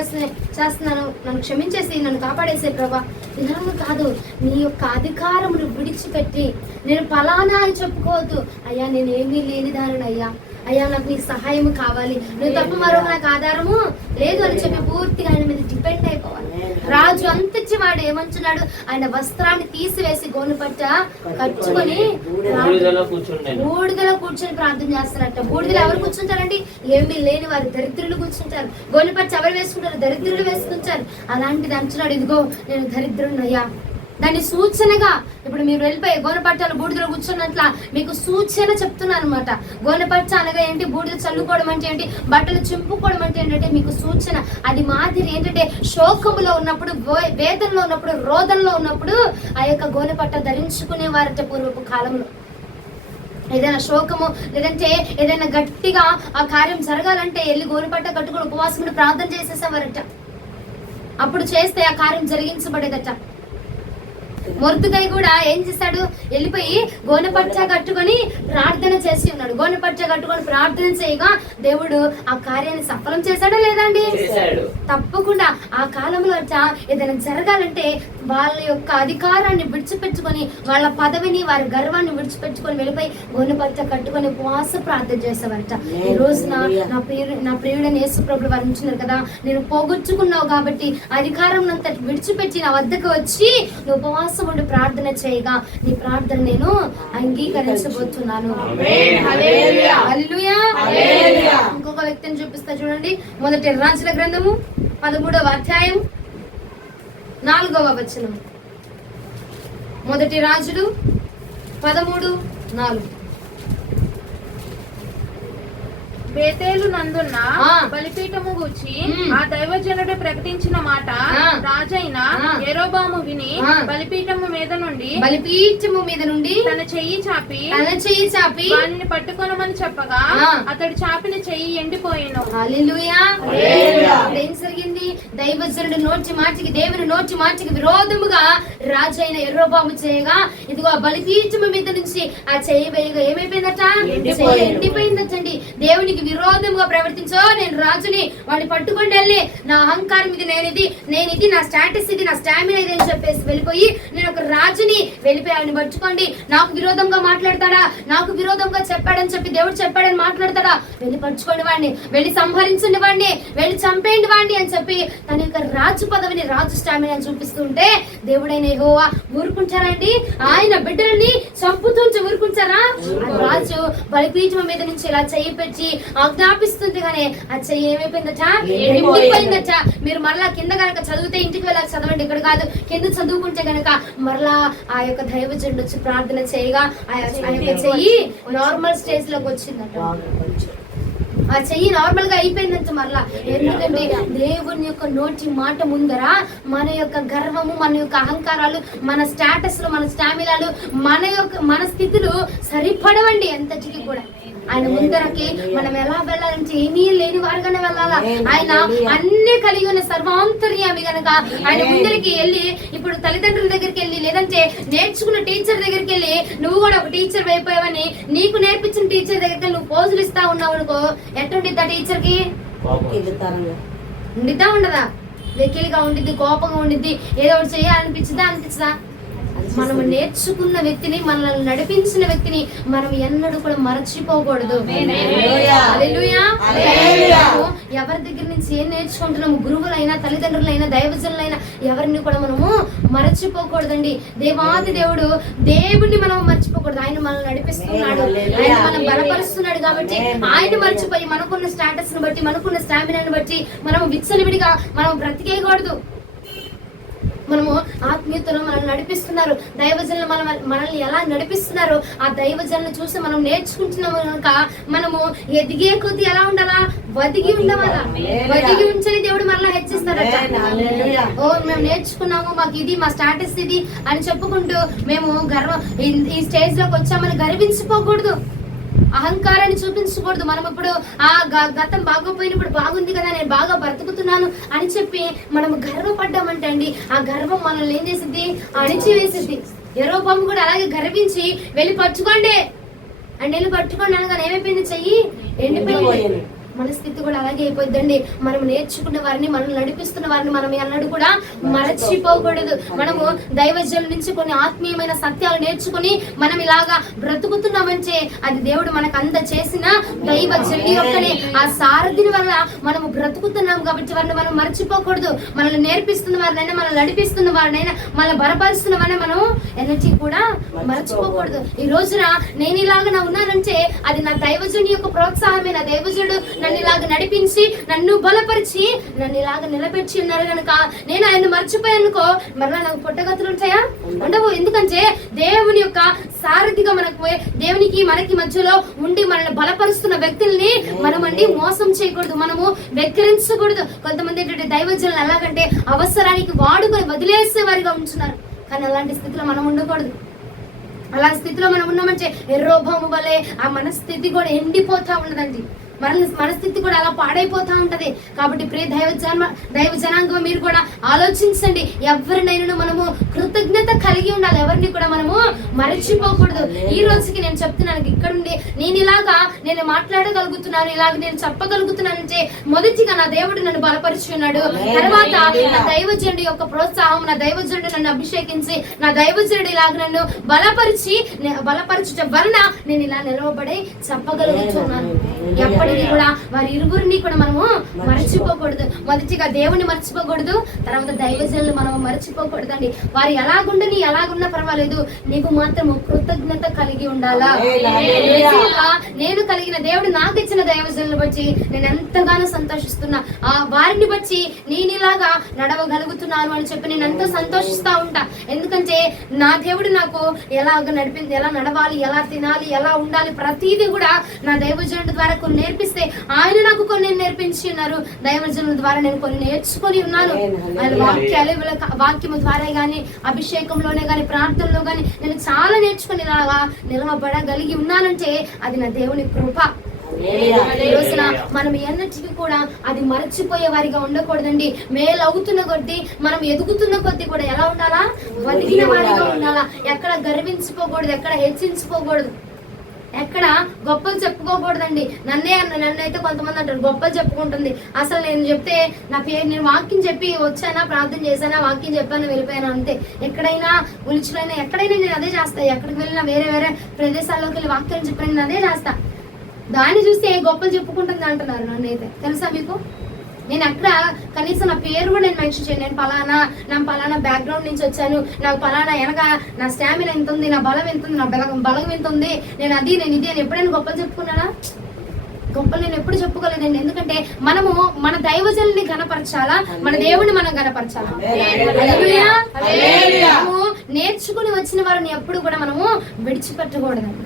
చేస్తున్నాను, నన్ను క్షమించేసి నన్ను కాపాడేసే ప్రభా, విధానం కాదు. నీ యొక్క అధికారమును విడిచిపెట్టి నేను పలానా అని చెప్పుకోవద్దు. అయ్యా నేను ఏమీ లేని దానిని అయ్యా, అయ్యా నాకు నీ సహాయం కావాలి, నువ్వు తప్ప మరో నాకు ఆధారము లేదు అని చెప్పి పూర్తిగా ఆయన మీద డిపెండ్ అయిపోవాలి. రాజు అంతచ్చి వాడు ఏమంటున్నాడు, ఆయన వస్త్రాన్ని తీసివేసి గోనె పట్ట కట్టుకొని బూడిదలో కూర్చొని ప్రార్థన చేస్తారట. బూడిదలో ఎవరు కూర్చుంటారండి? ఏమీ లేని వారు, దరిద్రులు కూర్చుంటారు. గోనె పట్ట ఎవరు వేసుకుంటారు? దరిద్రులు వేసుకుంటారు. అలాంటిది అంటున్నాడు, ఇదిగో నేను దరిద్రున్నయ్యా. దాన్ని సూచనగా ఇప్పుడు మీరు వెళ్ళిపోయి గోనెపట్టాలు బూడిదలో కూర్చున్నట్ల మీకు సూచన చెప్తున్నాను అనమాట. గోనెపట్ట అనగా ఏంటి? బూడిద చల్లుకోవడం అంటే ఏంటి? బట్టలు చింపుకోవడం అంటే ఏంటంటే మీకు సూచన. అది మాదిరి ఏంటంటే శోకములో ఉన్నప్పుడు, వేదనలో ఉన్నప్పుడు, రోదనలో ఉన్నప్పుడు ఆ యొక్క గోనెపట్ట ధరించుకునే వారట పూర్వపు కాలంలో. ఏదైనా శోకము లేదంటే ఏదైనా గట్టిగా ఆ కార్యం జరగాలంటే వెళ్ళి గోనెపట్ట కట్టుకుని ఉపవాసముడు ప్రార్థన చేసేసేవారట. అప్పుడు చేస్తే ఆ కార్యం జరిగించబడేదట. మొర్దుకై కూడా ఏం చేశాడు? వెళ్ళిపోయి గోనెపట్ట కట్టుకొని ప్రార్థన చేసి ఉన్నాడు. గోనెపట్ట కట్టుకొని ప్రార్థన చేయగా దేవుడు ఆ కార్యాన్ని సఫలం చేశాడా లేదండి? తప్పకుండా. ఆ కాలంలో ఏదైనా జరగాలంటే వాళ్ళ యొక్క అధికారాన్ని విడిచిపెట్టుకొని, వాళ్ళ పదవిని, వారి గర్వాన్ని విడిచిపెట్టుకొని వెళ్ళిపోయి గోనెపట్ట కట్టుకొని ఉపవాస ప్రార్థన చేసేవారట. ఈ రోజున నా ప్రియుడైన యేసు ప్రభువు వారు ఉంటున్నారు కదా, నేను పోగొట్టుకున్నావు కాబట్టి అధికారం అంతా విడిచిపెట్టి నా వద్దకు వచ్చి నువ్వు ఉపవాసం ఉండి ప్రార్థన చేయగా నీ ప్రార్థన నేను అంగీకరించబోతున్నాను. హల్లెలూయా. ఇంకొక వ్యక్తిని చూపిస్తా చూడండి. మొదటి రాజుల గ్రంథము 13వ అధ్యాయం 4వ వచనం. మొదటి రాజులు 13:4. బేతేలు నందున్న ఆ. బలిపీఠము గూర్చి ఆ దైవజనుడు ప్రకటించిన మాట రాజైన యెరోబాము విని బలిపీఠము మీద నుండి తన చెయ్యి చాపి వానిని పట్టుకొనమని చెప్పగా అతడు చాపిన చెయ్యి ఎండిపోయెను. హల్లెలూయా. ఏం జరిగింది? దైవజనుడు నోటి మాటకి, దేవుని నోటి మాటకి విరోధముగా రాజైన యెరోబాము చేయగా ఇదిగో ఆ బలిపీఠము మీద నుంచి ఆ చెయ్యి వేయగా ఏమైపోయిందట? ఎండిపోయిందటండి. దేవునికి విరోధంగా ప్రవర్తించో, నేను రాజుని, వాడిని పట్టుకొని వెళ్ళి నా అహంకారం ఇది, నేను ఇది నా స్టాటస్ ఇది, నా స్టామినా ఇది అని చెప్పేసి వెళ్ళిపోయి నేను ఒక రాజుని, వెళ్ళిపోయి ఆయన పట్టుకోండి, నాకు విరోధంగా మాట్లాడతాడా, నాకు విరోధంగా చెప్పాడని చెప్పి దేవుడు చెప్పాడని మాట్లాడతాడా, వెళ్ళి పట్టుకోండి వాడిని, వెళ్ళి సంహరించండి వాడిని, వెళ్ళి చంపేయండి వాడిని అని చెప్పి తన యొక్క రాజు పదవిని, రాజు స్టామినా చూపిస్తుంటే దేవుడైన యెహోవా ఊరుకుంటారండి? ఆయన బిడ్డల్ని చంపుతుంటే ఊరుకుంటారా? రాజు బలిపీఠం మీద నుంచి ఇలా చెయ్యి పెట్టి ఆజ్ఞాపిస్తుంది కానీ ఆ చెయ్యి ఏమైపోయిందట? ఎండిపోయిందట. మీరు మరలా కింద కనుక చదివితే, ఇంటికి వెళ్ళాక చదవండి, ఇక్కడ కాదు, కింద చదువుకుంటే కనుక మరలా ఆ యొక్క దైవజనుడు వచ్చి ప్రార్థన చేయగా ఆ యొక్క చెయ్యి నార్మల్ స్టేజ్ లోకి వచ్చిందట. ఆ చెయ్యి నార్మల్ గా అయిపోయిందంట మరలా. ఎందుకంటే దేవుని యొక్క నోటి మాట ముందర మన యొక్క గర్వము, మన యొక్క అహంకారాలు, మన స్టేటస్ లు, మన స్టామినాలు, మన స్థితులు సరిపడవండి ఎంతటికి కూడా. ఆయన ముందరకి మనం ఎలా వెళ్ళాలంటే ఏమీ లేని వారుగానే వెళ్ళాలా. ఆయన అన్ని కలిగి ఉన్న సర్వాంతర్యామి గనక ఆయన ముందరికి వెళ్ళి, ఇప్పుడు తల్లిదండ్రుల దగ్గరికి వెళ్ళి, లేదంటే నేర్చుకున్న టీచర్ దగ్గరికి వెళ్ళి, నువ్వు కూడా ఒక టీచర్ అయిపోయావని నీకు నేర్పించిన టీచర్ దగ్గరికి నువ్వు పోజులు ఇస్తా ఉన్నావు అనుకో, ఎట్టుండిద్ది ఆ టీచర్ కి? ఉండిద్దా ఉండదా? వెకిలిగా ఉండిద్ది, కోపంగా ఉండిద్ది, ఏదో ఒకటి చేయాలనిపించదా? మనం నేర్చుకున్న వ్యక్తిని, మనల్ని నడిపించిన వ్యక్తిని మనం ఎన్నడూ కూడా మరచిపోకూడదు. ఎవరి దగ్గర నుంచి ఏం నేర్చుకుంటున్నాము, గురువులైనా, తల్లిదండ్రులైనా, దైవజనులైనా, ఎవరిని కూడా మనము మరచిపోకూడదండి. దేవాది దేవుడు, దేవుడిని మనం మర్చిపోకూడదు. ఆయన మనల్ని నడిపిస్తున్నాడు, ఆయన మనం బలపరుస్తున్నాడు కాబట్టి ఆయన మర్చిపోయి మనకున్న స్టేటస్ ను బట్టి, మనకున్న స్టామినాను బట్టి మనం విచ్చలవిడిగా మనం బ్రతికేయకూడదు. మనము ఆత్మీయతలో మనల్ని నడిపిస్తున్నారు, దైవజనులు మనల్ని ఎలా నడిపిస్తున్నారు, ఆ దైవజనులు చూసి మనం నేర్చుకుంటున్నాము కనుక మనము ఎదిగే కొద్ది ఎలా ఉండాలా, వదిగి ఉండవాలా. వదిగి ఉంచని దేవుడు మనల్ని హెచ్చిస్తాడట. ఓ మేము నేర్చుకున్నాము, మాకు ఇది మా స్టాటస్ ఇది అని చెప్పుకుంటూ మేము ఈ స్టేజ్ లోకి వచ్చామని గర్వించుకోకూడదు, అహంకారాన్ని చూపించకూడదు. మనం ఇప్పుడు గతం బాగోపోయినప్పుడు బాగుంది కదా, నేను బాగా బ్రతుకుతున్నాను అని చెప్పి మనము గర్వపడ్డామంటే అండి, ఆ గర్వం మనల్ని ఏం చేసింది, అణిచివేసింది. యెరోబాము కూడా అలాగే గర్వించి వెళ్ళి పట్టుకోండి అని వెళ్ళి పట్టుకోండి అనగా ఏమైపోయింది, చెయ్యి ఎండిపోయింది. మన స్థితి కూడా అలాగే అయిపోద్దండి. మనం నేర్చుకున్న వారిని, మనం నడిపిస్తున్న వారిని మనం ఎన్నడూ కూడా మరచిపోకూడదు. మనము దైవజనుల నుంచి కొన్ని ఆత్మీయమైన సత్యాలు నేర్చుకుని మనం ఇలాగా బ్రతుకుతున్నామంటే అది దేవుడు మనకు చేసిన దైవజనుల యొక్కనే ఆ సారథిని వల్ల మనము బ్రతుకుతున్నాం. కాబట్టి వారిని మనం మర్చిపోకూడదు. మనల్ని నేర్పిస్తున్న వారినైనా, మనల్ని నడిపిస్తున్న వారినైనా, మనల్ని బలపరుస్తున్న వారిని మనం ఎన్నటి కూడా మర్చిపోకూడదు. ఈ రోజున నేను ఇలాగా ఉన్నానంటే అది నా దైవజనుడి యొక్క ప్రోత్సాహమే. నా దైవజనుడు నన్ను ఇలాగ నడిపించి, నన్ను బలపరిచి, నన్ను ఇలాగ నిలబెట్టి ఉన్నారు కనుక నేను ఆయన మర్చిపోయానుకో మరలా నాకు పుట్టగతులు ఉంటాయా? ఉండవు. ఎందుకంటే దేవుని యొక్క సారథిగా దేవునికి మనకి మధ్యలో ఉండి మనల్ని బలపరుస్తున్న వ్యక్తుల్ని మనమండి మోసం చేయకూడదు, మనము వెక్కిరించకూడదు. కొంతమంది ఏంటంటే దైవజనులు ఎలాగంటే అవసరానికి వాడుకొని వదిలేసేవారిగా ఉంటున్నారు. కానీ అలాంటి స్థితిలో మనం ఉండకూడదు. అలాంటి స్థితిలో మనం ఉన్నామంటే యెరోబాము వలె ఆ మనస్థితి కూడా ఎండిపోతా ఉన్నదండి. మనస్థితి కూడా అలా పాడైపోతా ఉంటది. కాబట్టి ప్రియ దైవ జనాంగం మీరు కూడా ఆలోచించండి. ఎవరినైనా మనము కృతజ్ఞత కలిగి ఉండాలి, ఎవరిని కూడా మనము మరచిపోకూడదు. ఈ రోజుకి నేను చెప్తున్నాను, ఇక్కడుండి నేను మాట్లాడగలుగుతున్నాను, ఇలాగ నేను చెప్పగలుగుతున్నానంటే మొదటిగా నా దేవుడు నన్ను బలపరిచి ఉన్నాడు. తర్వాత నా దైవజనుడి యొక్క ప్రోత్సాహం, నా దైవజనుడు నన్ను అభిషేకించి, నా దైవజనుడు ఇలాగ నన్ను బలపరచుట వలన నేను ఇలా నిలవబడి చెప్పగలుగుతున్నాను. ఎప్పటికీ కూడా వారి ఇరువురిని కూడా మనము మర్చిపోకూడదు. మొదటిగా దేవుని మర్చిపోకూడదు, తర్వాత దైవజనులు మనము మర్చిపోకూడదండి. వారు ఎలాగున్నా పర్వాలేదు, నీకు మాత్రము కృతజ్ఞత కలిగి ఉండాలా. నేను కలిగిన దేవుడు నాకు ఇచ్చిన దైవజనులను బట్టి నేను ఎంతగానో సంతోషిస్తున్నా. ఆ వారిని బట్టి నేను ఇలాగా నడవగలుగుతున్నాను అని చెప్పి నేను ఎంతో సంతోషిస్తా ఉంటా. ఎందుకంటే నా దేవుడు నాకు ఎలా నడవాలి, ఎలా తినాలి, ఎలా ఉండాలి, ప్రతిదీ కూడా నా దైవజనుడి ద్వారా కొన్ని నేర్పిస్తే ఆయన నాకు కొన్ని నేర్పించి ఉన్నారు. దైవజనుల ద్వారా నేను కొన్ని నేర్చుకొని ఉన్నాను. ఆయన వాక్యము ద్వారా గాని, అభిషేకంలోనే గాని, ప్రార్థనలో గాని నేను చాలా నేర్చుకుని ఇలాగా నిలవబడగలిగి ఉన్నానంటే అది నా దేవుని కృప. ఈ రోజున మనం ఎన్నటికీ కూడా అది మర్చిపోయే వారిగా ఉండకూడదండి. మేలవుతున్న కొద్దీ, మనం ఎదుగుతున్న కొద్దీ కూడా ఎలా ఉండాలా, వదిలిన వారిగా ఉండాలా. ఎక్కడ గర్వించుకోకూడదు, ఎక్కడ హెచ్చించుకోకూడదు, ఎక్కడ గొప్పలు చెప్పుకోకూడదండి. నన్నైతే కొంతమంది అంటారు గొప్పలు చెప్పుకుంటుంది. అసలు నేను చెప్తే నా పేరు, నేను వాక్యం చెప్పి వచ్చానా, ప్రార్థన చేశానా, వాక్యం చెప్పాను, వెళ్ళిపోయాను అంతే. ఎక్కడైనా ఉలిచులైనా ఎక్కడైనా నేను అదే చేస్తా. ఎక్కడికి వెళ్ళినా వేరే ప్రదేశాల్లోకి వెళ్ళి వాక్యం చెప్పిన నేను అదే చేస్తా. దాన్ని చూస్తే గొప్పలు చెప్పుకుంటుంది అంటున్నారు నన్నైతే. తెలుసా మీకు? నేను అక్కడ కనీసం నా పేరు కూడా నేను మెన్షన్ చేయను. నా పలానా బ్యాక్గ్రౌండ్ నుంచి వచ్చాను, నాకు పలానా వెనక నా స్టామినా ఎంత ఉంది, నా బలం ఎంత ఉంది, నా బలం ఎంత ఉంది, నేను ఇది అని ఎప్పుడైనా గొప్పలు చెప్పుకున్నానా? గొప్పలు నేను ఎప్పుడు చెప్పుకోలేదండి. ఎందుకంటే మనము మన దైవజనుల్ని గణపరచాలా, మన దేవుని మనం గణపరచాలా. మనము నేర్చుకుని వచ్చిన వారిని ఎప్పుడు కూడా మనము విడిచిపెట్టకూడదండి.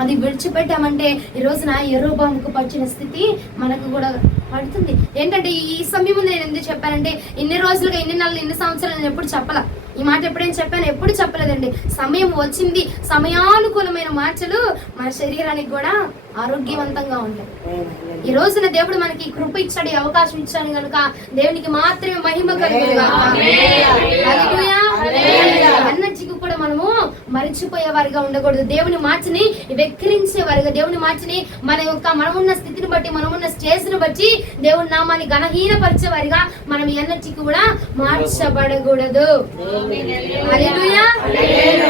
అది విడిచిపెట్టామంటే ఈ రోజున యెరోబాముకు పట్టిన స్థితి మనకు కూడా పడుతుంది. ఏంటంటే ఈ సమయం నేను ఎందుకు చెప్పానంటే, ఇన్ని రోజులుగా, ఇన్ని నెలలు, ఇన్ని సంవత్సరాలు నేను ఎప్పుడు చెప్పలా. ఈ మాట ఎప్పుడైనా చెప్పాను? ఎప్పుడు చెప్పలేదండి. సమయం వచ్చింది, సమయానుకూలమైన మాటలు మన శరీరానికి కూడా ఆరోగ్యవంతంగా ఉంటాయి. ఈ రోజున దేవుడు మనకి కృప ఇచ్చాడు, అవకాశం ఇచ్చాడు కనుక దేవునికి మాత్రమే మహిమ కలుగును. అన్నటికి కూడా మనము మరిచిపోయే వారిగా ఉండకూడదు. దేవుని మాటని వెక్కిరించే వారిగా, దేవుని మాటని మనమున్న స్థితిని బట్టి, మనమున్న స్టేజ్ ను బట్టి దేవుని నామాన్ని ఘనహీనపరిచే వారిగా మనం ఎన్నటికి కూడా మార్చబడకూడదు.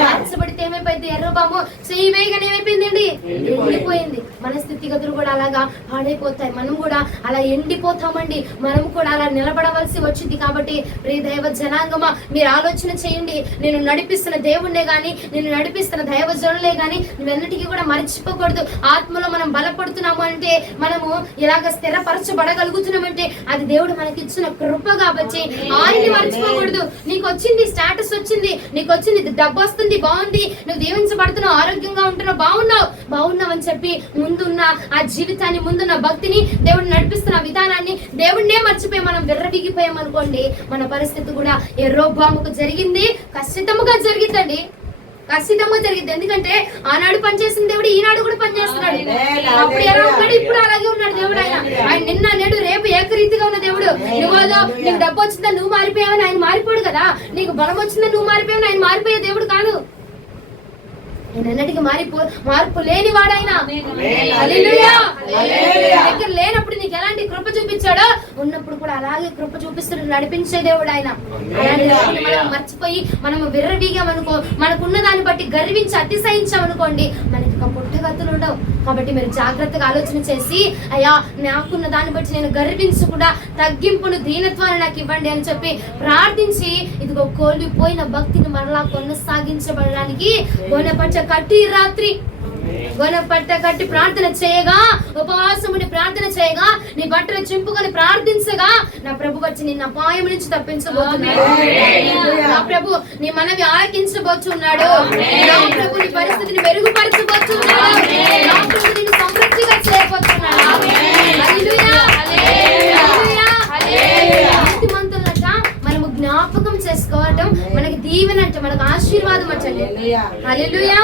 మార్చబడితే ఏమైపోయింది? యెరోబాము చెయ్యి వేయగానే ఏమైపోయిందండి? ఎండిపోయింది. మన స్థితిగతులు కూడా అలాగా పాడైపోతాయి. మనం కూడా అలా ఎండిపోతామండి. మనం కూడా అలా నిలబడవలసి వచ్చింది. కాబట్టి ప్రియ దైవ జనాంగమా, మీరు ఆలోచన చేయండి. నేను నడిపిస్తున్న దేవుణ్ణే గాని, నేను నడిపిస్తున్న దైవజనులే గాని నువ్వెన్నటికీ కూడా మర్చిపోకూడదు. ఆత్మలో మనం బలపడుతున్నాము అంటే, మనము ఇలాగ స్థిరపరచబడగలుగుతున్నామంటే అది దేవుడు మనకి ఇచ్చిన కృప కాబట్టి ఆయన్ని మర్చిపోకూడదు. నీకు వచ్చింది, స్టేటస్ వచ్చింది, నీకు వచ్చింది, డబ్బు వస్తుంది, బాగుంది, నువ్వు దీవించబడుతున్నావు, ఆరోగ్యంగా ఉంటున్నావు, బాగున్నావు అని చెప్పి ముందున్న ఆ జీవితాన్ని, ముందున్న భక్తిని, దేవుడు నడిపిస్తున్న విధానాన్ని, దేవుడినే మర్చిపోయి మనం విర్రబిగిపోయామనుకోండి, మన పరిస్థితి కూడా యెరోబాముకు జరిగింది, ఖచ్చితంగా జరిగిద్దండి, ఖచ్చితంగా జరిగింది. ఎందుకంటే ఆనాడు పనిచేసిన దేవుడు ఈనాడు కూడా పనిచేస్తున్నాడు. అప్పుడు ఎలా ఉన్నాడు, ఇప్పుడు అలాగే ఉన్నాడు దేవుడు. ఆయన నిన్న నేడు రేపు ఏకరీతిగా ఉన్న దేవుడు. నీకు డబ్బు వచ్చిందా నువ్వు మారిపోయావని ఆయన మారిపోడు కదా, నీకు బలం వచ్చిందా నువ్వు మారిపోయావని ఆయన మారిపోయే దేవుడు కాదు. ఎన్నటికి మార్పు లేని వాడైనా దగ్గర లేనప్పుడు నీకు ఎలాంటి కృప చూపించాడో ఉన్నప్పుడు కూడా అలాగే కృప చూపిస్తూ నడిపించే దేవుడు ఆయన. అలాంటి దేవుడిని మనం మర్చిపోయి మనము విర్రవీగామనుకో, మనకున్న దాన్ని బట్టి గర్వించి అతిశయించామనుకోండి, మనకి పుట్టగతులు ఉండవు. కాబట్టి మీరు జాగ్రత్తగా ఆలోచన చేసి, అయ్యా నాకున్న దాన్ని బట్టి నేను గర్వించకుండా తగ్గింపును, దీనత్వాన్ని నాకు ఇవ్వండి అని చెప్పి ప్రార్థించి, ఇదిగో కోల్పోయిన భక్తిని మరలా కొనసాగించబడడానికి గోనెపట్ట కట్టి రాత్రి గోనెపట్ట కట్టి ప్రార్థన చేయగా, ఉపవాసముని ప్రార్థన చేయగా, నీ బట్టలు చింపుకొని ప్రార్థించగా, నా ప్రభు వచ్చి నిన్న అపాయం నుంచి తప్పించబోతున్నాడు. నా ప్రభు నీ మనవి ఆలకించబోతున్నాడు. నా ప్రభు నీ పరిస్థితిని మెరుగుపరచబోతున్నాడు. నా ప్రభు నిన్ను సమృద్ధిగా చేయబోతున్నాడు. హల్లెలూయా, హల్లెలూయా, హల్లెలూయా. నీతిమంతులట మనము జ్ఞాపకం చేసుకోవటం మనకి దీవెన అంటే, మనకు ఆశీర్వాదం అంటండి. హల్లెలూయా,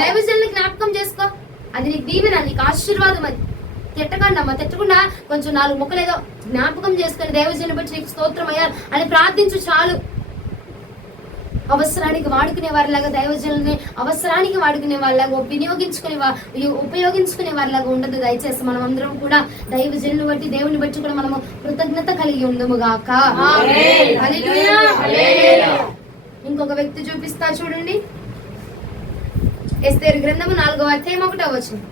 దైవజనులను జ్ఞాపకం చేసుకో, అది నీకు దీవెన, నీకు ఆశీర్వాదం. అది తిట్టకండి అమ్మ, తిట్టకుండా కొంచెం 4 ముక్కలు ఏదో జ్ఞాపకం చేసుకుని దేవుని బట్టి నీకు స్తోత్రం అయ్యారు అని ప్రార్థించు చాలు. అవసరానికి వాడుకునే వారిలాగా, దైవజనుల్ని అవసరానికి వాడుకునే వాళ్ళలాగా, ఉపయోగించుకునే వారిలాగా ఉండదు. దయచేసి మనం అందరం కూడా దైవజనులు బట్టి, దేవుని బట్టి కూడా మనము కృతజ్ఞత కలిగి ఉందము గాక. హల్లెలూయా. ఇంకొక వ్యక్తి చూపిస్తా చూడండి. ఎస్తేరు గ్రంథము 4వ అధ్యాయం 1వ వచనం.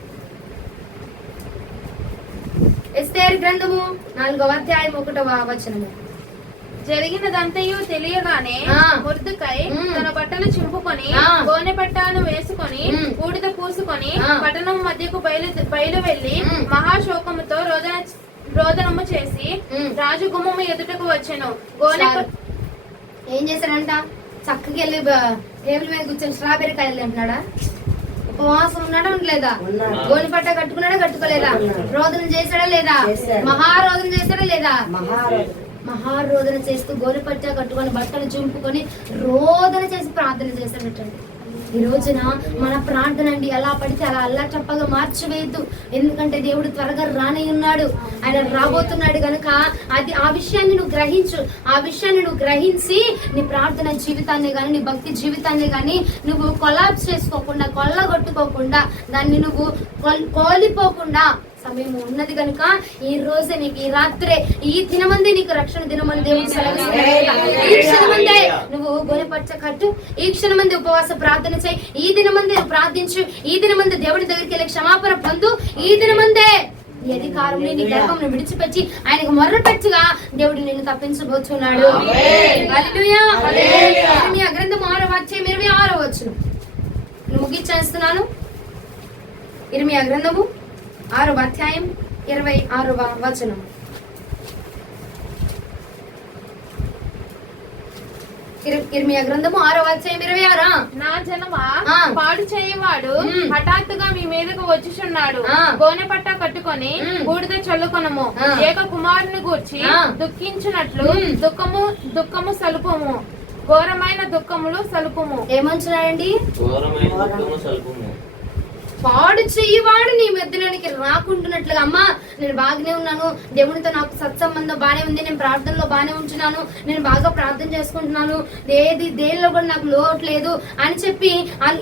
ఎస్తేరు గ్రంథము 4వ అధ్యాయం 1వ వచనము. జరిగినదంతయు తెలియగానే మొర్దెకై తన బట్టలు చింపుకొని, గోనె పట్టాను వేసుకొని, బూడిద పూసుకొని పట్టణం మధ్యకు బయలు వెళ్లి మహాశోకముతో రోదనము చేసి రాజు గుమ్మము ఎదుటకు వచ్చెను. ఏం చేశాడంట? చక్కకి వెళ్ళి టేబుల్ మీద కూర్చొని స్ట్రాబెర్రీ కాయలు తింటున్నాడా? ఉపవాసం ఉన్నాడా ఉండలేదా? గోని పట్ట కట్టుకున్నాడా కట్టుకోలేదా? రోదన చేశాడా లేదా? మహారోదన చేశాడా లేదా? మహారోదన చేస్తూ గోని పట్ట కట్టుకొని బట్టలు చింపుకొని రోదన చేసి ప్రార్థన చేశాడటండి. ఈ రోజున మన ప్రార్థన అండి ఎలా పడితే అలా అల్లా చప్పగా మార్చివేయద్దు. ఎందుకంటే దేవుడు త్వరగా రానే ఉన్నాడు, ఆయన రాబోతున్నాడు గనుక ఆ విషయాన్ని నువ్వు గ్రహించు. ఆ విషయాన్ని నువ్వు గ్రహించి నీ ప్రార్థన జీవితాన్ని కానీ, నీ భక్తి జీవితాన్ని కానీ నువ్వు కొలాప్స్ చేసుకోకుండా, కొల్లగొట్టుకోకుండా, దాన్ని నువ్వు కోల్పోకుండా సమయం ఉన్నది కనుక ఈ రోజే నీకు, ఈ రాత్రే, ఈ దినమందే నీకు రక్షణ దినమని దేవుడు సెలవిస్తున్నాడు. ఈ క్షణమందే నువ్వు గోనెపట్ట కట్టు, ఈ క్షణమందే ఉపవాస ప్రార్థన చేయి, ఈ దినమందే నువ్వు ప్రార్థించు, ఈ దినమందే దేవుడి దగ్గరికి వెళ్ళి క్షమాపణ పొందు, ఈ దినమందే నీ అధికారం, నీ గర్భం విడిచిపెట్టి ఆయనకు మొర్రపెట్టుగా దేవుడు నిన్ను తప్పించబోతున్నాడు. హల్లెలూయా. ఇర్మీయా గ్రంథం 6వ అధ్యాయం 26వ వచనం ముగించేస్తున్నాను. ఇర్మీయా గ్రంథము 6వ అధ్యాయం 26వ వచనం. ఇర్మీయా గ్రంథము 6వ అధ్యాయం 26. నా జనమా, పాడు చేయవాడు హఠాత్తుగా మీ మీదకు వచ్చుచున్నాడు. గోనె పట్ట కట్టుకొని బూడిద చల్లుకొనము. ఏక కుమారుని గూర్చి దుఃఖించినట్లు దుఃఖము సలుపుము, ఘోరమైన దుఃఖములు సలుపుము. ఏమంటున్నాడండి? ఘోరమైన దుఃఖము సలుపుము. పాడు చెయ్యవాడు నీ మధ్యలోనికి రాకుంటున్నట్లుగా. అమ్మా నేను బాగానే ఉన్నాను, దేవునితో నాకు సత్సంబంధం బాగానే ఉంది, నేను ప్రార్థనలో బాగానే ఉంటున్నాను, నేను బాగా ప్రార్థన చేసుకుంటున్నాను, దేనిలో కూడా నాకు లోటు లేదు అని చెప్పి,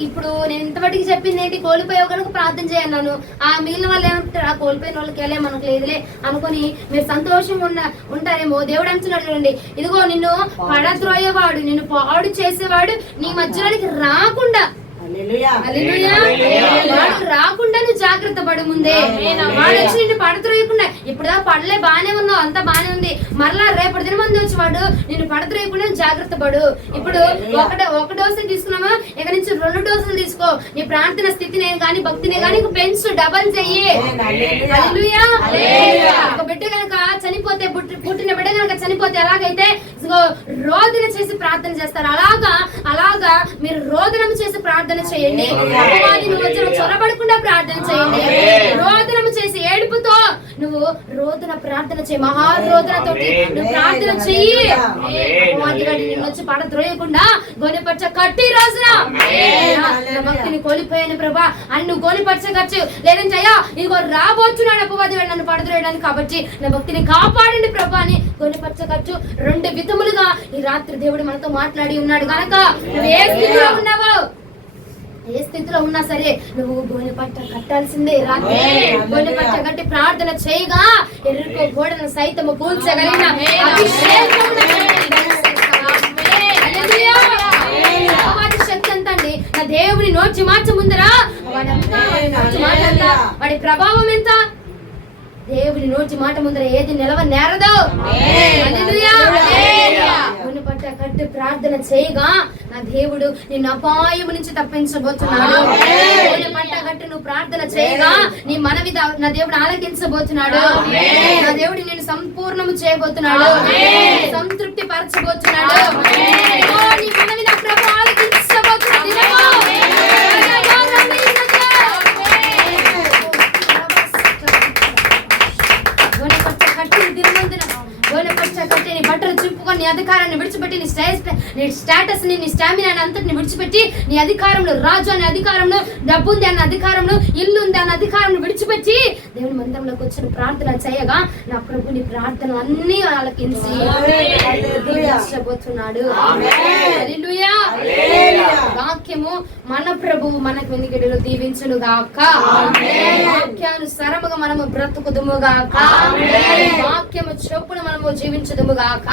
ఇప్పుడు నేను ఇంతవరకు చెప్పింది ఏంటి? కోల్పోయే కనుక ప్రార్థన చేయన్నాను. ఆ మిగిలిన వాళ్ళు ఏమంటారు? ఆ కోల్పోయిన వాళ్ళకి వెళ్ళే మనకు లేదులే అనుకుని మీరు సంతోషంగా ఉంటారేమో. దేవుడు అంటున్నాడు చూడండి, ఇదిగో నిన్ను పడద్రోయేవాడు, నిన్ను పాడు చేసేవాడు నీ మధ్యలోనికి రాకుండా హల్లెలూయా. హల్లెలూయా. వాడు రాకుండా నువ్వు జాగ్రత్త పడు ముందే. వాడు వచ్చి నిన్ను పడద్రోయకుండా, ఇప్పుడు పడలే బానే ఉన్నావు, అంతా బానే ఉంది, మరలా రేపటి దిన మంది వచ్చి వాడు నిన్ను పడద్రోయకుండా జాగ్రత్త పడు. ఇప్పుడు ఒక డోసు తీసుకున్నామా, ఇక నుంచి 2 డోసులు తీసుకో. నీ ప్రార్థన స్థితినే గాని భక్తినే గాని పెంచు, డబల్ చెయ్యి. హల్లెలూయా. ఒక బిడ్డ కనుక చనిపోతే, పుట్టిన బిడ్డ కనుక చనిపోతే ఎలాగైతే రోదన చేసి ప్రార్థన చేస్తారు, అలాగా మీరు రోదనం చేసి ప్రార్థన చేయండి. అపవాది మధ్యలో చొరబడకుండా ప్రార్థన చేయండి. రోదనం చేసి ఏడుపుతో నువ్వు రోదన ప్రార్థన చేయి, మహారోదనతోటి నువ్వు ప్రార్థన చెయ్యి. అపవాది గాడి నిన్ను వచ్చి పడద్రోయకుండా గోనెపచ్చ కట్టి రోజున నా భక్తిని కోల్పోయాను ప్రభా అని నువ్వు గోనెపచ్చగచ్చు. లేదంటే అయ్యా ఇదిగో రాబోతున్నాడు అపవాది వాడు నన్ను పడద్రోయడానికి, కాబట్టి నా భక్తిని కాపాడండి ప్రభా అని గోనెపచ్చగచ్చు. 2 విధములుగా ఈ రాత్రి దేవుడు మనతో మాట్లాడి ఉన్నాడు కనుక నువ్వు ఏ స్థితిలో ఉన్నావో, ఏ స్థితిలో ఉన్నా సరే నువ్వు గోనెపట్ట కట్టాల్సిందే. రాత్రి గోనెపట్ట కట్టి ప్రార్థన చేయగా ఎరుకో గోడను సైతము కూల్చగలిగిన అభిషేకమును అపవాది శక్తి ఎంత అండి, నా దేవుని నోచి మార్చ ముందరా వాడి ప్రభావం ఎంత, దేవుని నోటి మాట ముందర ఏది నిలవ నేరదు. పట్ట కట్టి ప్రార్థన చేయగా నా దేవుడు నిన్ను అపాయం నుంచి తప్పించబోతున్నాడు. పట్ట కట్టి నువ్వు ప్రార్థన చేయగా నీ మనవి నా దేవుడు ఆలకించబోతున్నాడు. నా దేవుడు నిన్ను సంపూర్ణము చేయబోతున్నాడు, సంతృప్తి పరచబోతున్నాడు. నీ మనవి నా ప్రభు ఆలకించబోతున్నాడు. నీ బట్టలు చింపుకొని నీ అధికారాన్ని విడిచిపెట్టి నీ స్టేటస్ నీ స్టామినా అంతటిని విడిచిపెట్టి నీ అధికారంలో, రాజు అనే అధికారంలో, డబ్బు ఉంది అన్న అధికారంలో, ఇల్లు ఉంది అన్న అధికారంలో విడిచిపెట్టి దేవుని మందిరంలోకి వచ్చిన ప్రార్థన చేయగా నా ప్రభు నీ ప్రార్థనలు అన్ని ఆలకించి దీవించబోతున్నాడు. హల్లెలూయా. వాక్యము మన ప్రభువు మనకు వెనుకడిలో దీవించును గాక. వాక్యానుసారముగా మనము బ్రతుకుదుము గాక. వాక్యము చొప్పున మనము జీవించుదుము గాక.